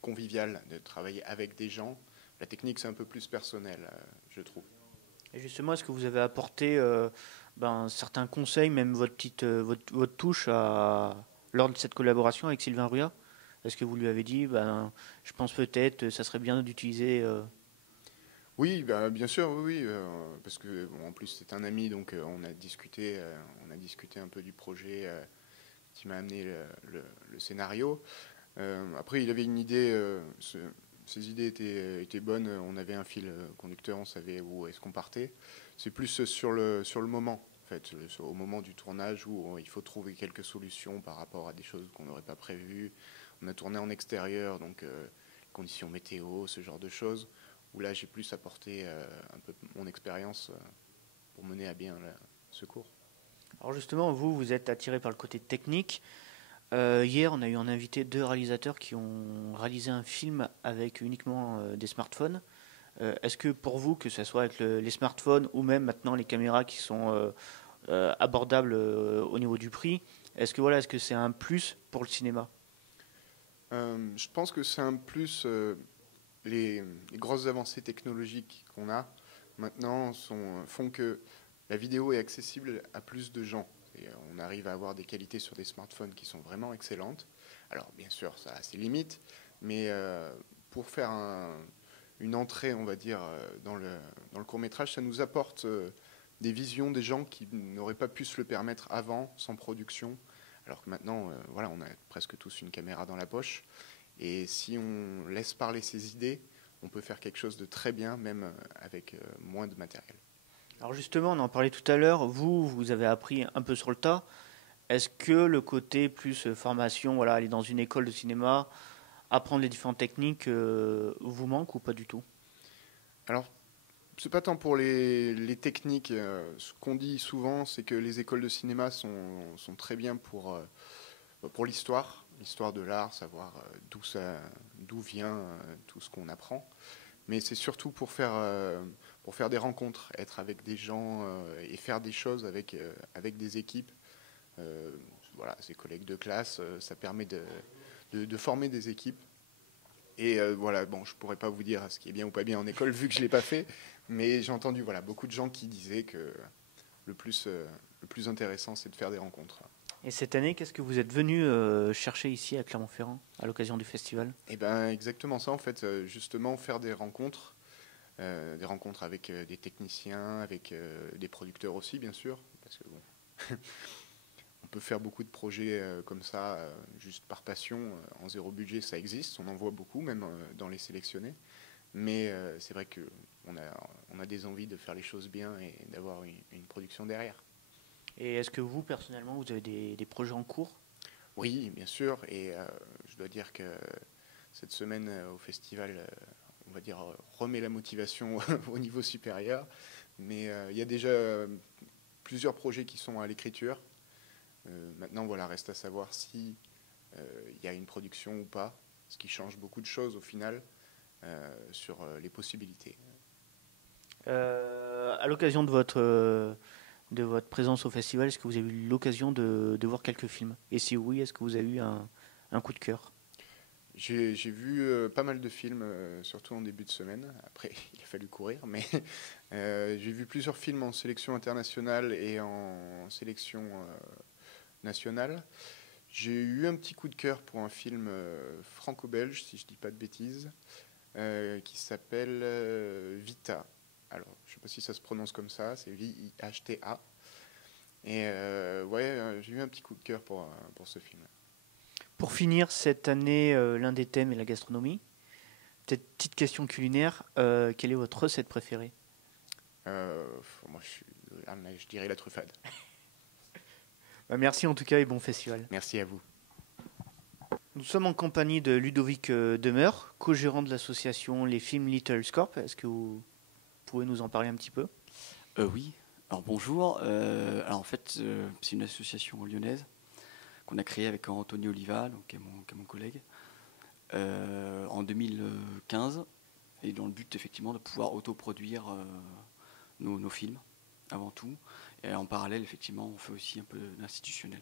convivial, de travailler avec des gens. La technique, c'est un peu plus personnel, je trouve. Et justement, est-ce que vous avez apporté certains conseils, même votre touche lors de cette collaboration avec Sylvain Rua? Est-ce que vous lui avez dit, je pense peut-être, ça serait bien d'utiliser... Oui, bien sûr, oui, parce que en plus c'est un ami, donc on a discuté un peu du projet qui m'a amené le scénario. Après, il avait une idée, ses idées étaient bonnes. On avait un fil conducteur, on savait où est-ce qu'on partait. C'est plus sur le moment, en fait, au moment du tournage où il faut trouver quelques solutions par rapport à des choses qu'on n'aurait pas prévues. On a tourné en extérieur, donc conditions météo, ce genre de choses. Où là, j'ai plus apporté un peu mon expérience pour mener à bien ce cours. Alors justement, vous êtes attiré par le côté technique. Hier, on a eu en invité 2 réalisateurs qui ont réalisé un film avec uniquement des smartphones. Est-ce que pour vous, que ce soit avec les smartphones ou même maintenant les caméras qui sont abordable au niveau du prix. Est-ce que c'est un plus pour le cinéma? Je pense que c'est un plus. Les grosses avancées technologiques qu'on a maintenant font que la vidéo est accessible à plus de gens. Et on arrive à avoir des qualités sur des smartphones qui sont vraiment excellentes. Alors bien sûr, ça a ses limites, mais pour faire une entrée, on va dire, dans le court-métrage, ça nous apporte des visions des gens qui n'auraient pas pu se le permettre avant, sans production. Alors que maintenant, voilà, on a presque tous une caméra dans la poche. Et si on laisse parler ses idées, on peut faire quelque chose de très bien, même avec moins de matériel. Alors justement, on en parlait tout à l'heure, vous avez appris un peu sur le tas. Est-ce que le côté plus formation, voilà, aller dans une école de cinéma, apprendre les différentes techniques, vous manque ou pas du tout? Alors, c'est pas tant pour les techniques. Ce qu'on dit souvent, c'est que les écoles de cinéma sont très bien pour l'histoire de l'art, savoir d'où vient tout ce qu'on apprend. Mais c'est surtout pour faire des rencontres, être avec des gens et faire des choses avec des équipes. Voilà, ses collègues de classe, ça permet de former des équipes. Et voilà, bon, je pourrais pas vous dire ce qui est bien ou pas bien en école vu que je l'ai pas fait, mais j'ai entendu beaucoup de gens qui disaient que le plus intéressant, c'est de faire des rencontres. Et cette année, qu'est-ce que vous êtes venu chercher ici à Clermont-Ferrand à l'occasion du festival? Eh ben, exactement ça, en fait, justement faire des rencontres avec des techniciens, avec des producteurs aussi, bien sûr, parce que bon, on peut faire beaucoup de projets comme ça, juste par passion, en zéro budget, ça existe, on en voit beaucoup, même dans les sélectionnés, mais c'est vrai qu'on a des envies de faire les choses bien et d'avoir une production derrière. Et est-ce que vous, personnellement, vous avez des projets en cours? Oui, bien sûr, et je dois dire que cette semaine au festival, on va dire, remet la motivation au niveau supérieur, mais il y a déjà plusieurs projets qui sont à l'écriture. Maintenant, voilà, reste à savoir si il y a une production ou pas, ce qui change beaucoup de choses au final sur les possibilités. À l'occasion de votre présence au festival, est-ce que vous avez eu l'occasion de voir quelques films? Et si oui, est-ce que vous avez eu un coup de cœur? J'ai vu pas mal de films, surtout en début de semaine. Après, il a fallu courir, mais j'ai vu plusieurs films en sélection internationale et en sélection nationale. J'ai eu un petit coup de cœur pour un film franco-belge, si je dis pas de bêtises, qui s'appelle Vita. Alors, je sais pas si ça se prononce comme ça, c'est Vihta. Et j'ai eu un petit coup de cœur pour ce film. Pour finir cette année, l'un des thèmes est la gastronomie. Peut-être petite question culinaire, quelle est votre recette préférée? Moi, je dirais la truffade. Merci en tout cas et bon festival. Merci à vous. Nous sommes en compagnie de Ludovic Demeure, co-gérant de l'association Les Films Little Scorp. Est-ce que vous pouvez nous en parler un petit peu? Oui, alors bonjour. Alors en fait, c'est une association lyonnaise qu'on a créée avec Anthony Oliva, donc, qui est mon collègue, en 2015, et dans le but effectivement de pouvoir autoproduire nos films avant tout. Et en parallèle, effectivement, on fait aussi un peu d'institutionnel.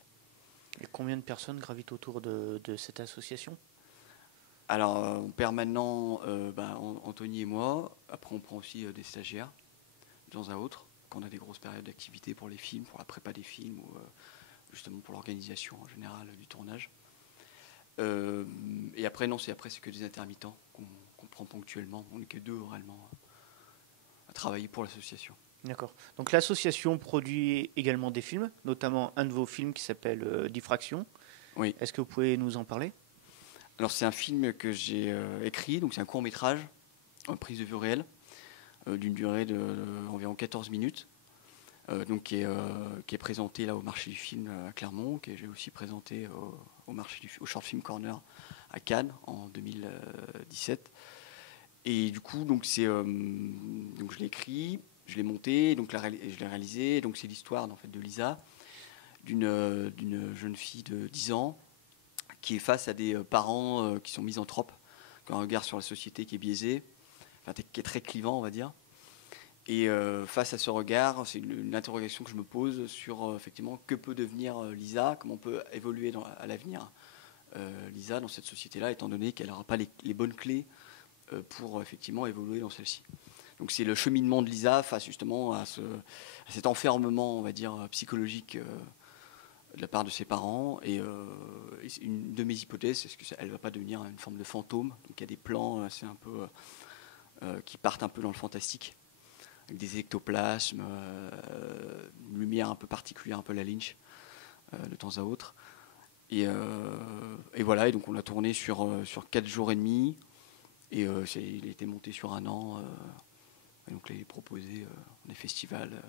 Et combien de personnes gravitent autour de cette association? Alors, en permanent, Anthony et moi. Après, on prend aussi des stagiaires, de temps à autre, quand on a des grosses périodes d'activité pour les films, pour la prépa des films, ou justement pour l'organisation en général du tournage. Et après, c'est que des intermittents qu'on prend ponctuellement. On n'est que deux, réellement, à travailler pour l'association. D'accord. Donc l'association produit également des films, notamment un de vos films qui s'appelle Diffraction. Oui. Est-ce que vous pouvez nous en parler? Alors c'est un film que j'ai écrit, donc c'est un court-métrage, en prise de vue réelle, d'une durée d'environ 14 minutes, donc qui est présenté là au marché du film à Clermont, que j'ai aussi présenté au Short Film Corner à Cannes en 2017. Et du coup, donc je l'ai écrit. Je l'ai monté, donc je l'ai réalisé. Donc c'est l'histoire en fait, de Lisa, d'une jeune fille de 10 ans qui est face à des parents qui sont misanthropes, qui ont un regard sur la société qui est biaisé, qui est très clivant, on va dire. Et face à ce regard, c'est une interrogation que je me pose sur effectivement que peut devenir Lisa, comment on peut évoluer à l'avenir Lisa dans cette société-là, étant donné qu'elle n'aura pas les bonnes clés pour effectivement évoluer dans celle-ci. Donc c'est le cheminement de Lisa face justement à cet enfermement, on va dire, psychologique de la part de ses parents. Et une de mes hypothèses, c'est qu'elle ne va pas devenir une forme de fantôme. Donc il y a des plans assez un peu qui partent un peu dans le fantastique, avec des ectoplasmes, une lumière un peu particulière, un peu la Lynch, de temps à autre. Et voilà, et donc on l'a tourné sur 4 jours et demi, et il a été monté sur 1 an, et donc là il est proposé dans des festivals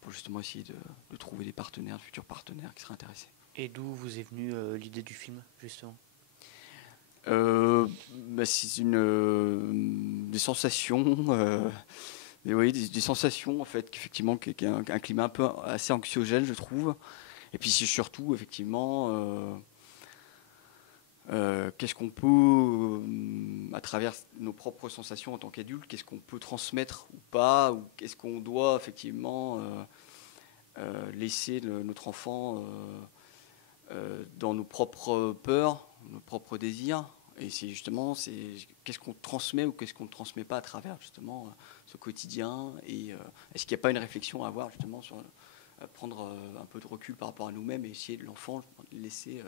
pour justement essayer de trouver des partenaires, de futurs partenaires qui seraient intéressés. Et d'où vous est venue l'idée du film, justement? C'est des sensations, mais oui, des sensations en fait, qu'effectivement, qu'il y a un climat un peu assez anxiogène, je trouve. Et puis c'est surtout, effectivement, qu'est-ce qu'on peut, à travers nos propres sensations en tant qu'adulte, qu'est-ce qu'on peut transmettre ou pas, ou qu'est-ce qu'on doit effectivement laisser notre enfant dans nos propres peurs, nos propres désirs. Et c'est justement, qu'est-ce qu'on transmet ou qu'est-ce qu'on ne transmet pas à travers justement ce quotidien. Et est-ce qu'il n'y a pas une réflexion à avoir justement sur prendre un peu de recul par rapport à nous-mêmes et essayer de l'enfant laisser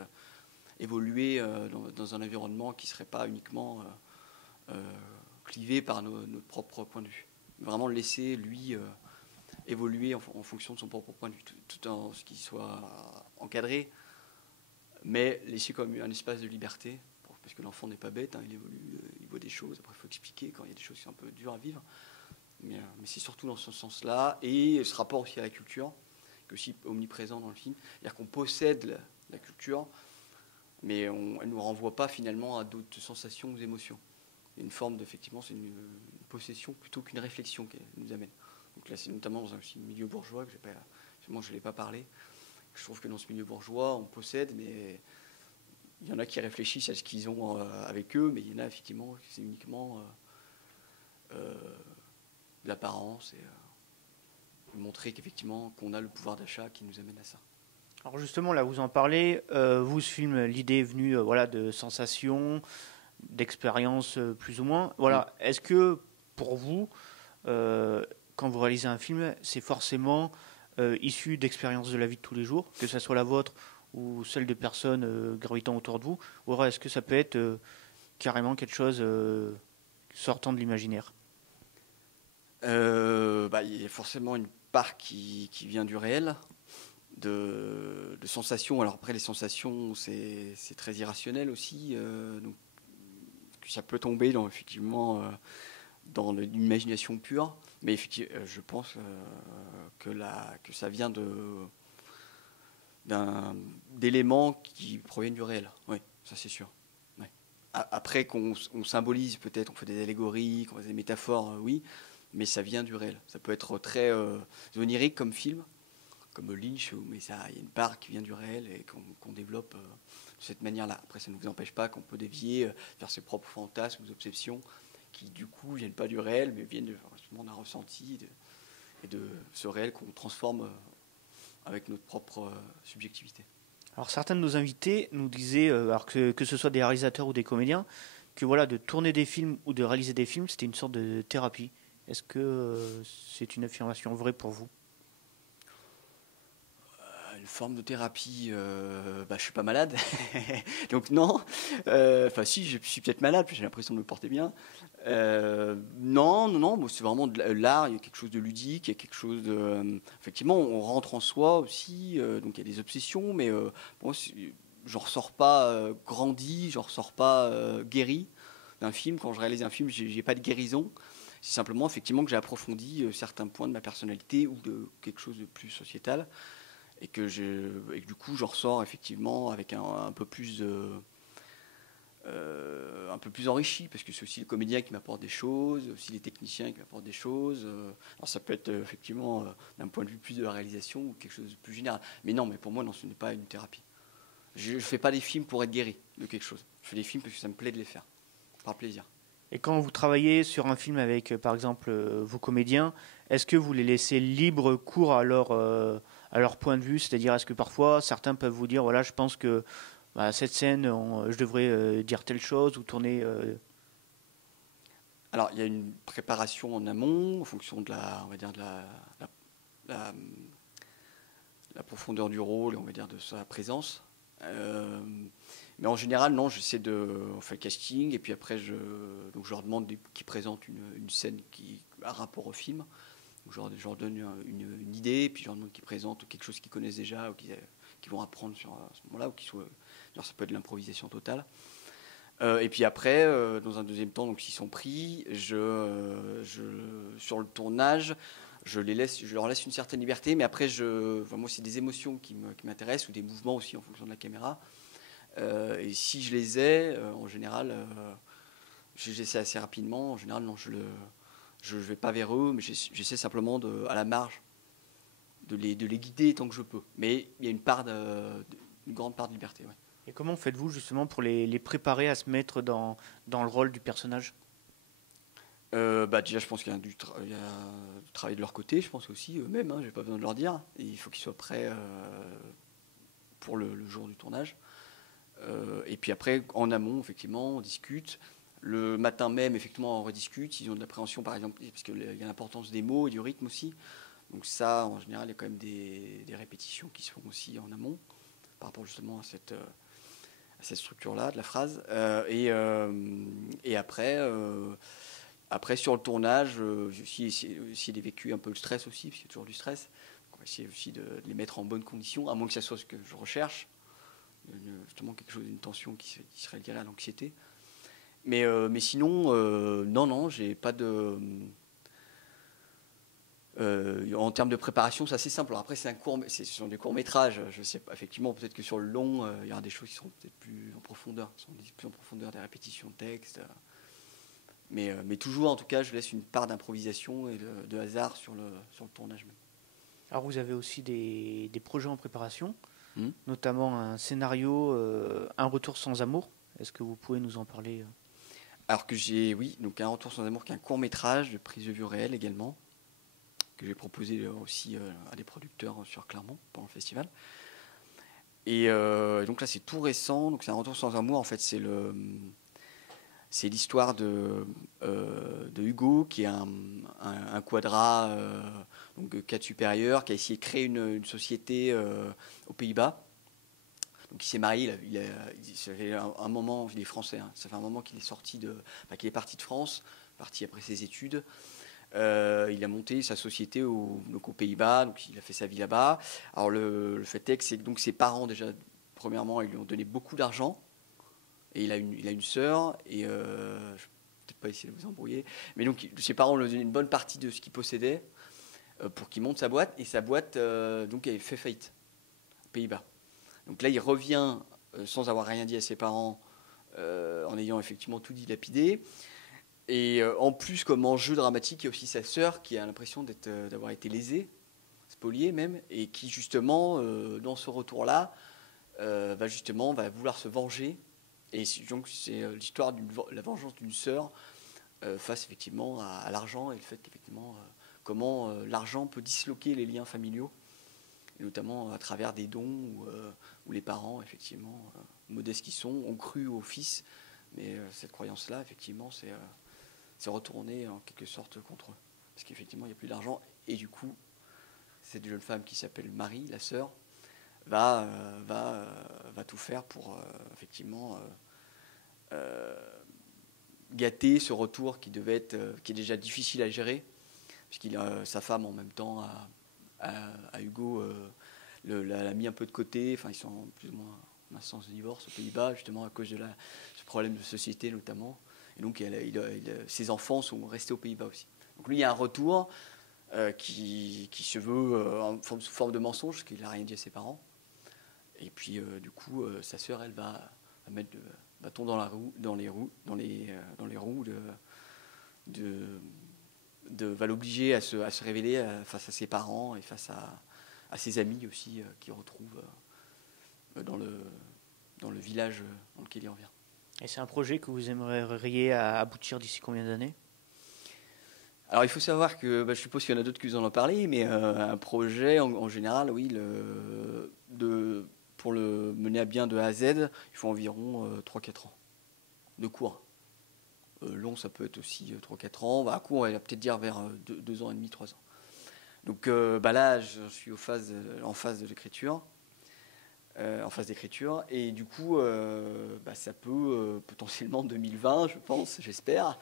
évoluer dans un environnement qui ne serait pas uniquement clivé par notre propre point de vue. Vraiment le laisser, lui, évoluer en fonction de son propre point de vue, tout en ce qu'il soit encadré, mais laisser comme un espace de liberté, parce que l'enfant n'est pas bête, il évolue, il voit des choses, après il faut expliquer quand il y a des choses qui sont un peu dures à vivre, mais c'est surtout dans ce sens-là, et ce rapport aussi à la culture, qui est aussi omniprésent dans le film, c'est-à-dire qu'on possède la culture, mais elle ne nous renvoie pas finalement à d'autres sensations ou émotions. Il y a une forme d'effectivement, c'est une possession plutôt qu'une réflexion qui nous amène. Donc là, c'est notamment dans un milieu bourgeois, que je ne l'ai pas parlé. Je trouve que dans ce milieu bourgeois, on possède, mais il y en a qui réfléchissent à ce qu'ils ont avec eux, mais il y en a effectivement, c'est uniquement de l'apparence et montrer qu'effectivement, qu'on a le pouvoir d'achat qui nous amène à ça. Alors justement, là, vous en parlez. Vous, ce film, l'idée est venue de sensations, d'expériences plus ou moins. Voilà. Est-ce que pour vous, quand vous réalisez un film, c'est forcément issu d'expériences de la vie de tous les jours, que ce soit la vôtre ou celle de personnes gravitant autour de vous, ou alors est-ce que ça peut être carrément quelque chose sortant de l'imaginaire? Il y a forcément une part qui vient du réel, de sensations. Alors après, les sensations, c'est très irrationnel aussi, donc ça peut tomber effectivement dans l'imagination pure, mais effectivement, je pense que ça vient d'éléments qui proviennent du réel. Oui, ça c'est sûr. Ouais. Après qu'on symbolise peut-être, on fait des allégories, qu'on fait des métaphores, oui, mais ça vient du réel. Ça peut être très onirique comme film, comme Lynch, mais il y a une part qui vient du réel et qu'on développe de cette manière-là. Après, ça ne vous empêche pas qu'on peut dévier vers ses propres fantasmes ou obsessions qui, du coup, ne viennent pas du réel, mais viennent d'un ressenti et de ce réel qu'on transforme avec notre propre subjectivité. Alors certains de nos invités nous disaient, alors que ce soit des réalisateurs ou des comédiens, que de tourner des films ou de réaliser des films, c'était une sorte de thérapie. Est-ce que c'est une affirmation vraie pour vous? Une forme de thérapie, je suis pas malade, donc non. Si, je suis peut-être malade, j'ai l'impression de me porter bien. Non, bon, c'est vraiment de l'art, il y a quelque chose de ludique, il y a quelque chose de... effectivement, on rentre en soi aussi, donc il y a des obsessions, mais bon, j'en ressors pas grandi, j'en ressors pas guéri d'un film. Quand je réalise un film, j'ai pas de guérison. C'est simplement, effectivement, que j'ai approfondi certains points de ma personnalité ou de quelque chose de plus sociétal. Et que du coup, j'en ressors effectivement avec un peu plus enrichi, parce que c'est aussi le comédien qui m'apporte des choses, aussi les techniciens qui m'apportent des choses. Alors ça peut être effectivement d'un point de vue plus de la réalisation ou quelque chose de plus général. Mais non, mais pour moi, non, ce n'est pas une thérapie. Je ne fais pas des films pour être guéri de quelque chose. Je fais des films parce que ça me plaît de les faire, par plaisir. Et quand vous travaillez sur un film avec, par exemple, vos comédiens, est-ce que vous les laissez libre cours à leur point de vue? C'est-à-dire, est-ce que parfois, certains peuvent vous dire, voilà, je pense que cette scène, je devrais dire telle chose ou tourner... Alors, il y a une préparation en amont, en fonction de la, on va dire, de la profondeur du rôle, on va dire, de sa présence. Mais en général, non, on fait le casting, et puis après, donc je leur demande qu'ils présentent une scène qui a un rapport au film. Donc je leur donne une idée, et puis je leur demande qu'ils présentent quelque chose qu'ils connaissent déjà, ou qu'ils vont apprendre sur ce moment-là, ou ça peut être de l'improvisation totale. Et puis après, dans un deuxième temps, donc s'ils sont pris, sur le tournage, je leur laisse une certaine liberté, mais après, moi, c'est des émotions qui m'intéressent, ou des mouvements aussi en fonction de la caméra. Et si je les ai, en général, j'essaie assez rapidement. En général, non, je ne vais pas vers eux, mais j'essaie simplement, à la marge, de les guider tant que je peux. Mais il y a une grande part de liberté, ouais. Et comment faites-vous justement pour les préparer à se mettre dans le rôle du personnage? Déjà, je pense qu'il y a du travail de leur côté, je pense aussi, eux-mêmes, j'ai pas besoin de leur dire. Et il faut qu'ils soient prêts pour le jour du tournage. Et puis après, en amont, effectivement, on discute. Le matin même, effectivement, on rediscute. Ils ont de l'appréhension, par exemple, parce qu'il y a l'importance des mots et du rythme aussi. Donc ça, en général, il y a quand même des répétitions qui se font aussi en amont, par rapport justement à cette structure-là de la phrase. Et après, sur le tournage, essayer d'évacuer un peu le stress aussi, parce qu'il y a toujours du stress. On va essayer aussi de les mettre en bonne condition, à moins que ça soit ce que je recherche. Justement, une tension qui serait liée à l'anxiété. Mais sinon, non, j'ai pas de... en termes de préparation, c'est assez simple. Alors après, ce sont des courts-métrages. Je sais pas, effectivement, peut-être que sur le long, il y aura des choses qui seront peut-être plus en profondeur, des répétitions de texte. Mais toujours, en tout cas, je laisse une part d'improvisation et de hasard sur le tournage même. Alors, vous avez aussi des projets en préparation, notamment un scénario, Un retour sans amour. Est-ce que vous pouvez nous en parler? Alors oui, donc Un retour sans amour, qui est un court-métrage de prise de vue réelle également, que j'ai proposé aussi à des producteurs sur Clermont pendant le festival. Et donc là, c'est tout récent. Donc c'est Un retour sans amour. En fait, c'est l'histoire de Hugo, qui est un quadra, donc cadre supérieur, qui a essayé de créer une société aux Pays-Bas. Donc il s'est marié, ça fait un moment, il est français, ça fait un moment qu'il est qu'il est parti de France, parti après ses études. Il a monté sa société aux Pays-Bas, donc il a fait sa vie là-bas. Alors le fait est que c'est donc ses parents déjà, premièrement, ils lui ont donné beaucoup d'argent, et il a une sœur, et je ne vais peut-être pas essayer de vous embrouiller, mais donc ses parents lui ont donné une bonne partie de ce qu'il possédait pour qu'il monte sa boîte, et sa boîte donc avait fait faillite aux Pays-Bas. Donc là, il revient sans avoir rien dit à ses parents, en ayant effectivement tout dilapidé. Et en plus, comme enjeu dramatique, il y a aussi sa sœur qui a l'impression d'avoir été lésée, spoliée même, et qui justement, dans ce retour-là, va vouloir se venger. Et donc c'est l'histoire de la vengeance d'une sœur face effectivement à l'argent, et le fait qu'effectivement, comment l'argent peut disloquer les liens familiaux, et notamment à travers des dons où les parents, effectivement, modestes qu'ils sont, ont cru au fils. Mais cette croyance-là, effectivement, c'est retourné en quelque sorte contre eux. Parce qu'effectivement, il n'y a plus d'argent. Et du coup, cette jeune femme qui s'appelle Marie, la sœur, va tout faire pour, effectivement, gâter ce retour qui est déjà difficile à gérer, puisqu'il a sa femme en même temps à Hugo l'a mis un peu de côté. Enfin, ils sont plus ou moins en instance de divorce aux Pays-Bas, justement à cause de ce problème de société notamment. Et donc ses enfants sont restés aux Pays-Bas aussi. Donc lui, il y a un retour qui se veut sous forme de mensonge, parce qu'il n'a rien dit à ses parents. Et puis du coup, sa sœur, elle va mettre le bâton dans les roues va l'obliger à se révéler face à ses parents et face à ses amis aussi, qu'il retrouve dans le village dans lequel il revient. Et c'est un projet que vous aimeriez aboutir d'ici combien d'années? Alors il faut savoir que, je suppose qu'il y en a d'autres qui vous en ont parlé, mais un projet en général, oui, pour le mener à bien de A à Z, il faut environ 3-4 ans de cours. Long, ça peut être aussi 3-4 ans. À court, on va peut-être dire vers 2 ans et demi, 3 ans. Donc là, je suis en phase de l'écriture. En phase d'écriture, et du coup ça peut potentiellement 2020, je pense, j'espère.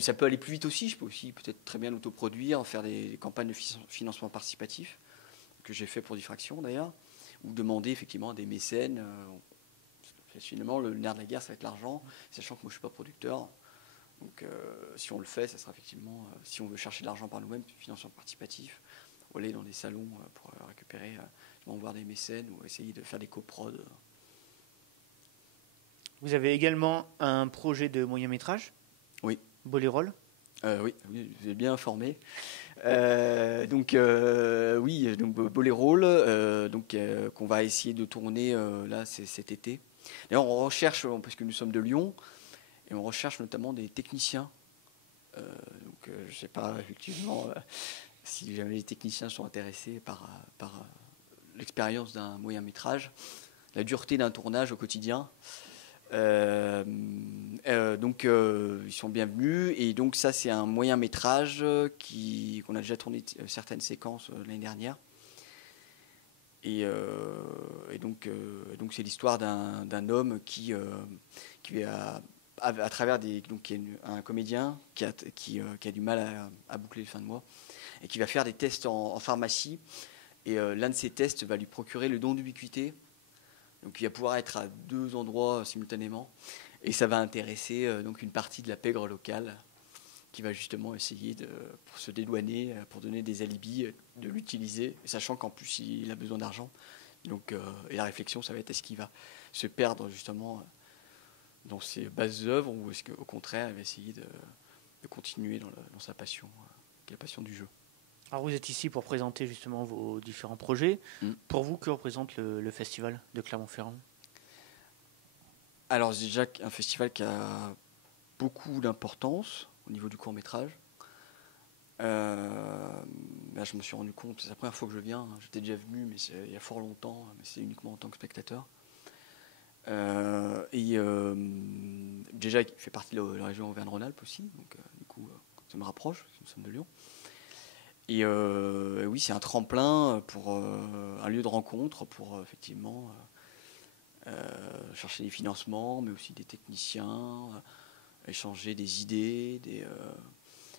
Ça peut aller plus vite aussi. Je peux aussi peut-être très bien l'autoproduire, faire des campagnes de financement participatif que j'ai fait pour Diffraction d'ailleurs, ou demander effectivement à des mécènes. Finalement, le nerf de la guerre, ça va être l'argent, sachant que moi je suis pas producteur. Donc si on le fait, ça sera effectivement, si on veut chercher de l'argent par nous-mêmes, financement participatif, ou aller dans des salons pour récupérer. Voir des mécènes ou essayer de faire des coprods. Vous avez également un projet de moyen-métrage? Oui. Bolérol? Oui, vous êtes bien informé. Donc Bolérol, qu'on va essayer de tourner là cet été. D'ailleurs, on recherche, parce que nous sommes de Lyon, et on recherche notamment des techniciens. Je ne sais pas effectivement si jamais les techniciens sont intéressés par l'expérience d'un moyen métrage, la dureté d'un tournage au quotidien. Ils sont bienvenus. Et donc ça, c'est un moyen métrage qu'on a déjà tourné certaines séquences l'année dernière. Et donc c'est l'histoire d'un homme qui à travers un comédien qui a du mal à boucler les fins de mois et qui va faire des tests en pharmacie. Et l'un de ces tests va lui procurer le don d'ubiquité. Donc il va pouvoir être à 2 endroits simultanément. Et ça va intéresser donc une partie de la pègre locale qui va justement essayer pour se dédouaner, pour donner des alibis, de l'utiliser, sachant qu'en plus il a besoin d'argent. Donc, et la réflexion, ça va être est-ce qu'il va se perdre justement dans ses bases œuvres ou est-ce qu'au contraire il va essayer de continuer dans sa passion, qui est la passion du jeu. Alors vous êtes ici pour présenter justement vos différents projets. Pour vous, que représente le festival de Clermont-Ferrand? Alors c'est déjà un festival qui a beaucoup d'importance au niveau du court-métrage. Là, je me suis rendu compte, c'est la première fois que je viens, j'étais déjà venu, mais il y a fort longtemps, mais c'est uniquement en tant que spectateur. Déjà, il fait partie de la région Auvergne-Rhône-Alpes aussi, donc du coup, ça me rapproche, nous sommes de Lyon. Et oui, c'est un tremplin pour un lieu de rencontre pour effectivement chercher des financements, mais aussi des techniciens, échanger des idées,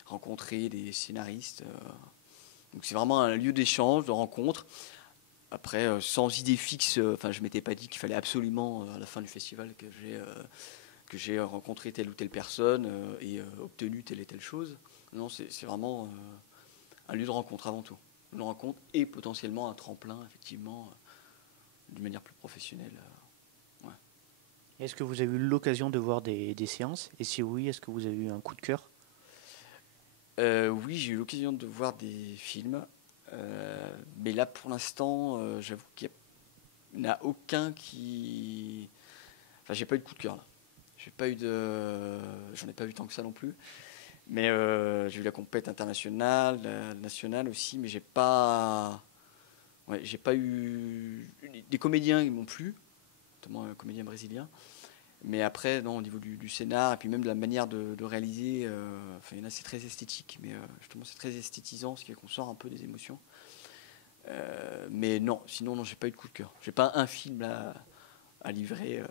rencontrer des scénaristes. Donc c'est vraiment un lieu d'échange, de rencontre. Après, sans idée fixe, je m'étais pas dit qu'il fallait absolument à la fin du festival que j'ai rencontré telle ou telle personne et obtenu telle et telle chose. Non, c'est vraiment un lieu de rencontre avant tout. Une rencontre et potentiellement un tremplin, effectivement, d'une manière plus professionnelle. Ouais. Est-ce que vous avez eu l'occasion de voir des séances? Et si oui, est-ce que vous avez eu un coup de cœur? Oui, j'ai eu l'occasion de voir des films. Mais là, pour l'instant, j'avoue qu'il n'y en a aucun qui... Enfin, j'ai pas eu de coup de cœur, là. J'en ai pas vu tant que ça non plus. Mais j'ai vu la compète internationale, la nationale aussi, mais j'ai pas eu des comédiens qui m'ont plu, notamment un comédien brésilien. Mais après, non, au niveau du scénar et puis même de la manière de réaliser, il y en a, c'est très esthétique, mais justement c'est très esthétisant, ce qui fait qu'on sort un peu des émotions. Mais non, sinon non, j'ai pas eu de coup de cœur. J'ai pas un film là à livrer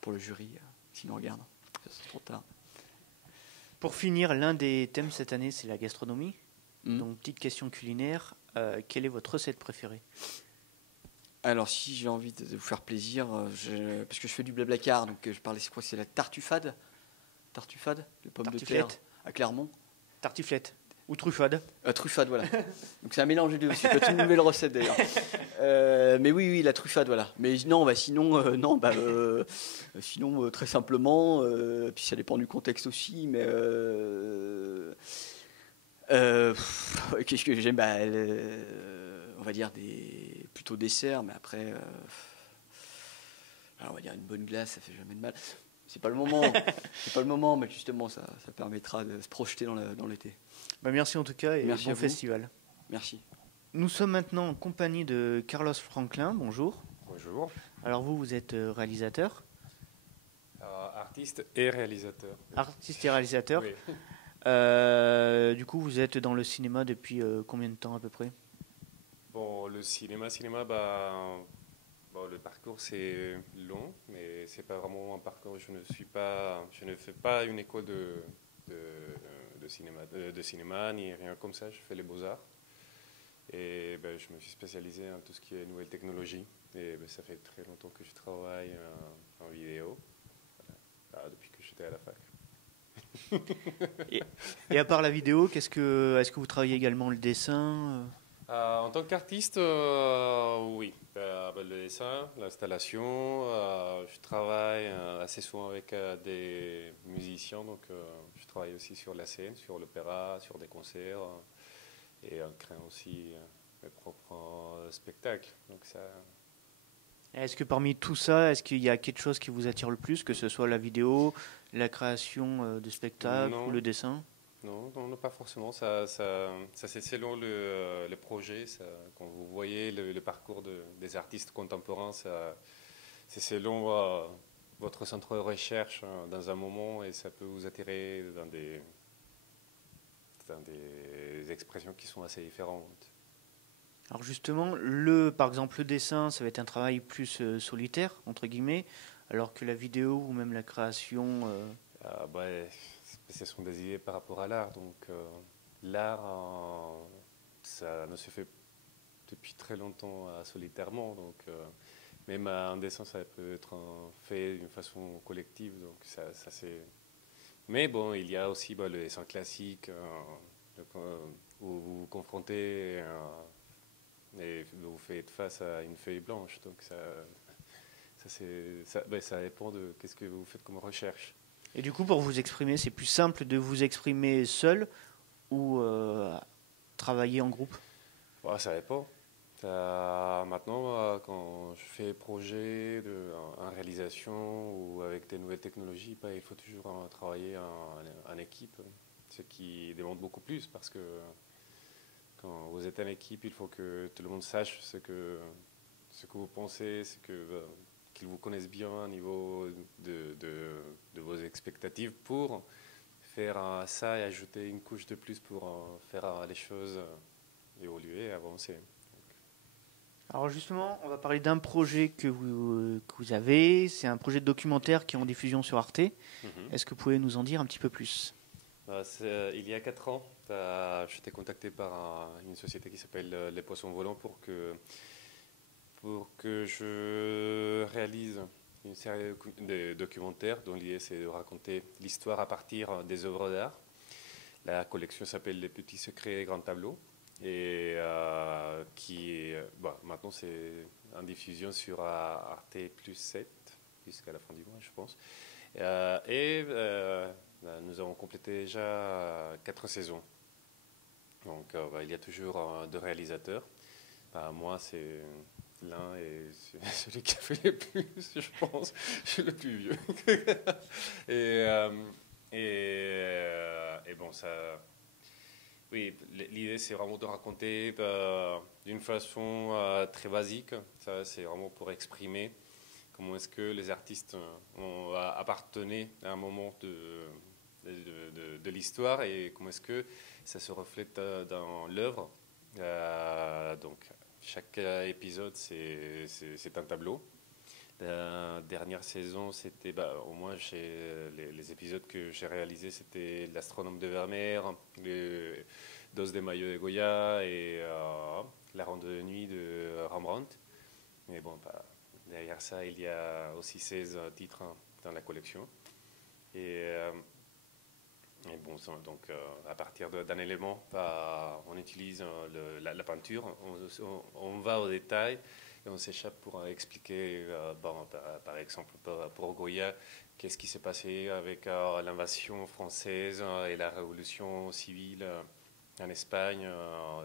pour le jury, s'ils nous regardent. C'est trop tard. Pour finir, l'un des thèmes cette année, c'est la gastronomie. Donc, petite question culinaire. Quelle est votre recette préférée? Alors, si j'ai envie de vous faire plaisir, parce que je fais du blablacar, donc je parlais, c'est quoi? C'est la tartufade. Tartufade de pommes de terre à Clermont. Tartiflette. Ou truffade. Truffade, voilà. Donc c'est un mélange des deux. C'est peut-être une nouvelle recette d'ailleurs. Mais oui, la truffade, voilà. Mais non, sinon très simplement. Puis ça dépend du contexte aussi. Mais qu'est-ce que j'aime? On va dire plutôt desserts, mais après, on va dire une bonne glace, ça fait jamais de mal. c'est pas le moment. C'est pas le moment, mais justement, ça permettra de se projeter dans l'été. Merci en tout cas et Merci bon à vous. festival. Merci. Nous sommes maintenant en compagnie de Carlos Franklin. Bonjour. Bonjour. Alors vous êtes réalisateur. Artiste et réalisateur. Artiste et réalisateur. Oui. Du coup, vous êtes dans le cinéma depuis combien de temps à peu près? Bon, le cinéma, le parcours c'est long, mais c'est pas vraiment un parcours. Je ne fais pas une école de cinéma ni rien comme ça. Je fais les beaux-arts et je me suis spécialisé en tout ce qui est nouvelles technologies. Et ça fait très longtemps que je travaille en vidéo, depuis que j'étais à la fac. Et à part la vidéo, est-ce que vous travaillez également le dessin? En tant qu'artiste, oui. Le dessin, l'installation. Je travaille assez souvent avec des musiciens, donc je travaille aussi sur la scène, sur l'opéra, sur des concerts, et en créant aussi mes propres spectacles. Donc ça. Est-ce que parmi tout ça, est-ce qu'il y a quelque chose qui vous attire le plus, que ce soit la vidéo, la création de spectacles ou le dessin? Non, pas forcément. Ça c'est selon le projet. Quand vous voyez le parcours des artistes contemporains, c'est selon votre centre de recherche dans un moment, et ça peut vous attirer dans des expressions qui sont assez différentes. Alors justement, par exemple, le dessin, ça va être un travail plus solitaire, entre guillemets, alors que la vidéo ou même la création... ce sont des idées par rapport à l'art. Donc l'art, ça ne se fait depuis très longtemps solitairement. Donc même un dessin, ça peut être fait d'une façon collective. Donc ça c'est. Mais bon, il y a aussi le dessin classique où vous vous confrontez et vous faites face à une feuille blanche. Donc ça dépend de qu'est-ce que vous faites comme recherche. Et du coup, pour vous exprimer, c'est plus simple de vous exprimer seul ou travailler en groupe? Ça dépend. Maintenant, quand je fais projet en réalisation ou avec des nouvelles technologies, il faut toujours travailler en équipe, ce qui demande beaucoup plus parce que quand vous êtes en équipe, il faut que tout le monde sache ce que vous pensez, qu'ils vous connaissent bien au niveau de vos expectatives pour faire ça et ajouter une couche de plus pour faire les choses évoluer, avancer. Alors justement, on va parler d'un projet que vous avez. C'est un projet de documentaire qui est en diffusion sur Arte. Est-ce que vous pouvez nous en dire un petit peu plus? Il y a 4 ans, j'étais contacté par une société qui s'appelle Les Poissons Volants pour que je réalise une série de documentaires dont l'idée c'est de raconter l'histoire à partir des œuvres d'art. La collection s'appelle Les Petits Secrets et Grands Tableaux et maintenant c'est en diffusion sur Arte Plus 7 jusqu'à la fin du mois je pense. Nous avons complété déjà 4 saisons. Donc il y a toujours 2 réalisateurs. Moi c'est l'un et celui qui a fait le plus, je pense. Je suis le plus vieux. et bon, ça. Oui, l'idée c'est vraiment de raconter d'une façon très basique. Ça, c'est vraiment pour exprimer comment est-ce que les artistes ont appartenu à un moment de l'histoire et comment est-ce que ça se reflète dans l'œuvre. Donc, chaque épisode, c'est un tableau. La dernière saison, c'était, au moins, les épisodes que j'ai réalisés, c'était L'Astronome de Vermeer, le Dos de Mayo de Goya et La Ronde de nuit de Rembrandt. Mais bon, derrière ça, il y a aussi 16 titres dans la collection. Et bon, donc, à partir d'un élément, on utilise la peinture, on va au détail et on s'échappe pour expliquer, par exemple, pour Goya, qu'est-ce qui s'est passé avec l'invasion française et la révolution civile en Espagne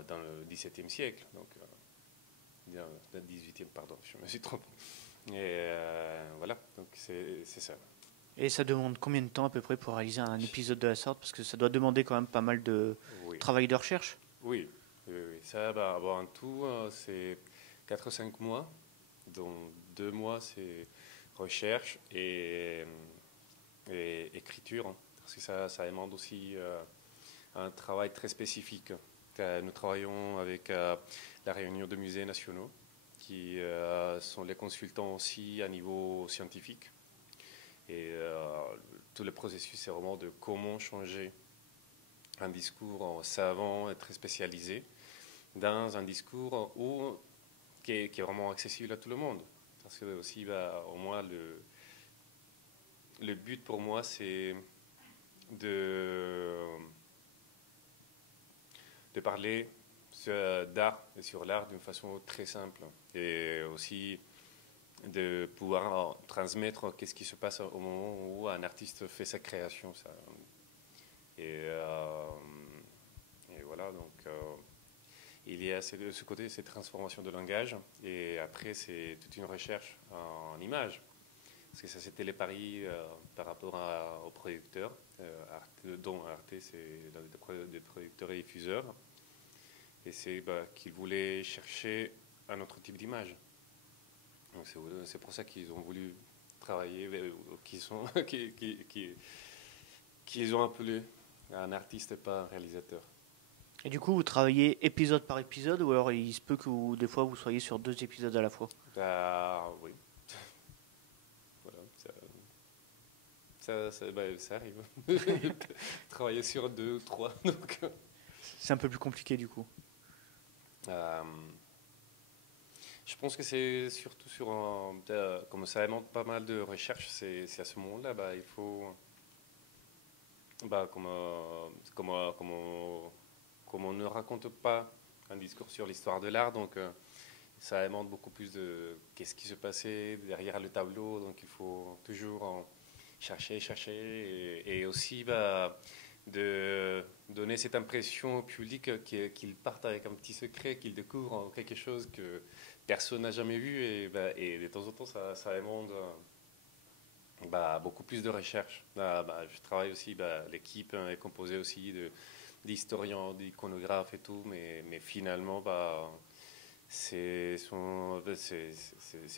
dans le XVIIe siècle. Donc, dans le XVIIIe, pardon, je me suis trompé. Et voilà, donc c'est ça. Et ça demande combien de temps à peu près pour réaliser un épisode de la sorte? Parce que ça doit demander quand même pas mal de travail de recherche. Oui. Ça, en tout, c'est 4 ou 5 mois, dont 2 mois, c'est recherche et écriture, hein, parce que ça demande aussi un travail très spécifique. Nous travaillons avec la Réunion de musées nationaux, qui sont les consultants aussi à niveau scientifique. Et tout le processus, c'est vraiment de comment changer un discours savant et très spécialisé dans un discours qui est vraiment accessible à tout le monde. Parce que aussi, au moins, le but pour moi, c'est de parler d'art et sur l'art d'une façon très simple. Et aussi de pouvoir transmettre qu'est-ce qui se passe au moment où un artiste fait sa création. Ça. Et voilà, donc il y a ce côté, cette transformation de langage, et après c'est toute une recherche en images, parce que ça c'était les paris par rapport aux producteurs, dont Arte c'est des producteurs et diffuseurs, et c'est qu'ils voulaient chercher un autre type d'image. Donc c'est pour ça qu'ils ont voulu travailler, qu'ils ont appelé un artiste et pas un réalisateur. Et du coup, vous travaillez épisode par épisode, ou alors il se peut que des fois vous soyez sur 2 épisodes à la fois? Oui. Voilà, ça arrive. Travailler sur 2 ou 3. Donc. C'est un peu plus compliqué du coup. Je pense que c'est surtout comme ça demande pas mal de recherche, c'est à ce moment-là, il faut, comme on ne raconte pas un discours sur l'histoire de l'art, donc ça demande beaucoup plus de qu'est-ce qui se passait derrière le tableau, donc il faut toujours chercher, et aussi de donner cette impression au public qu'il parte avec un petit secret, qu'il découvre quelque chose que personne n'a jamais vu, et de temps en temps ça demande beaucoup plus de recherche. Je travaille aussi, l'équipe est composée aussi d'historiens, d'iconographes et tout, mais finalement c'est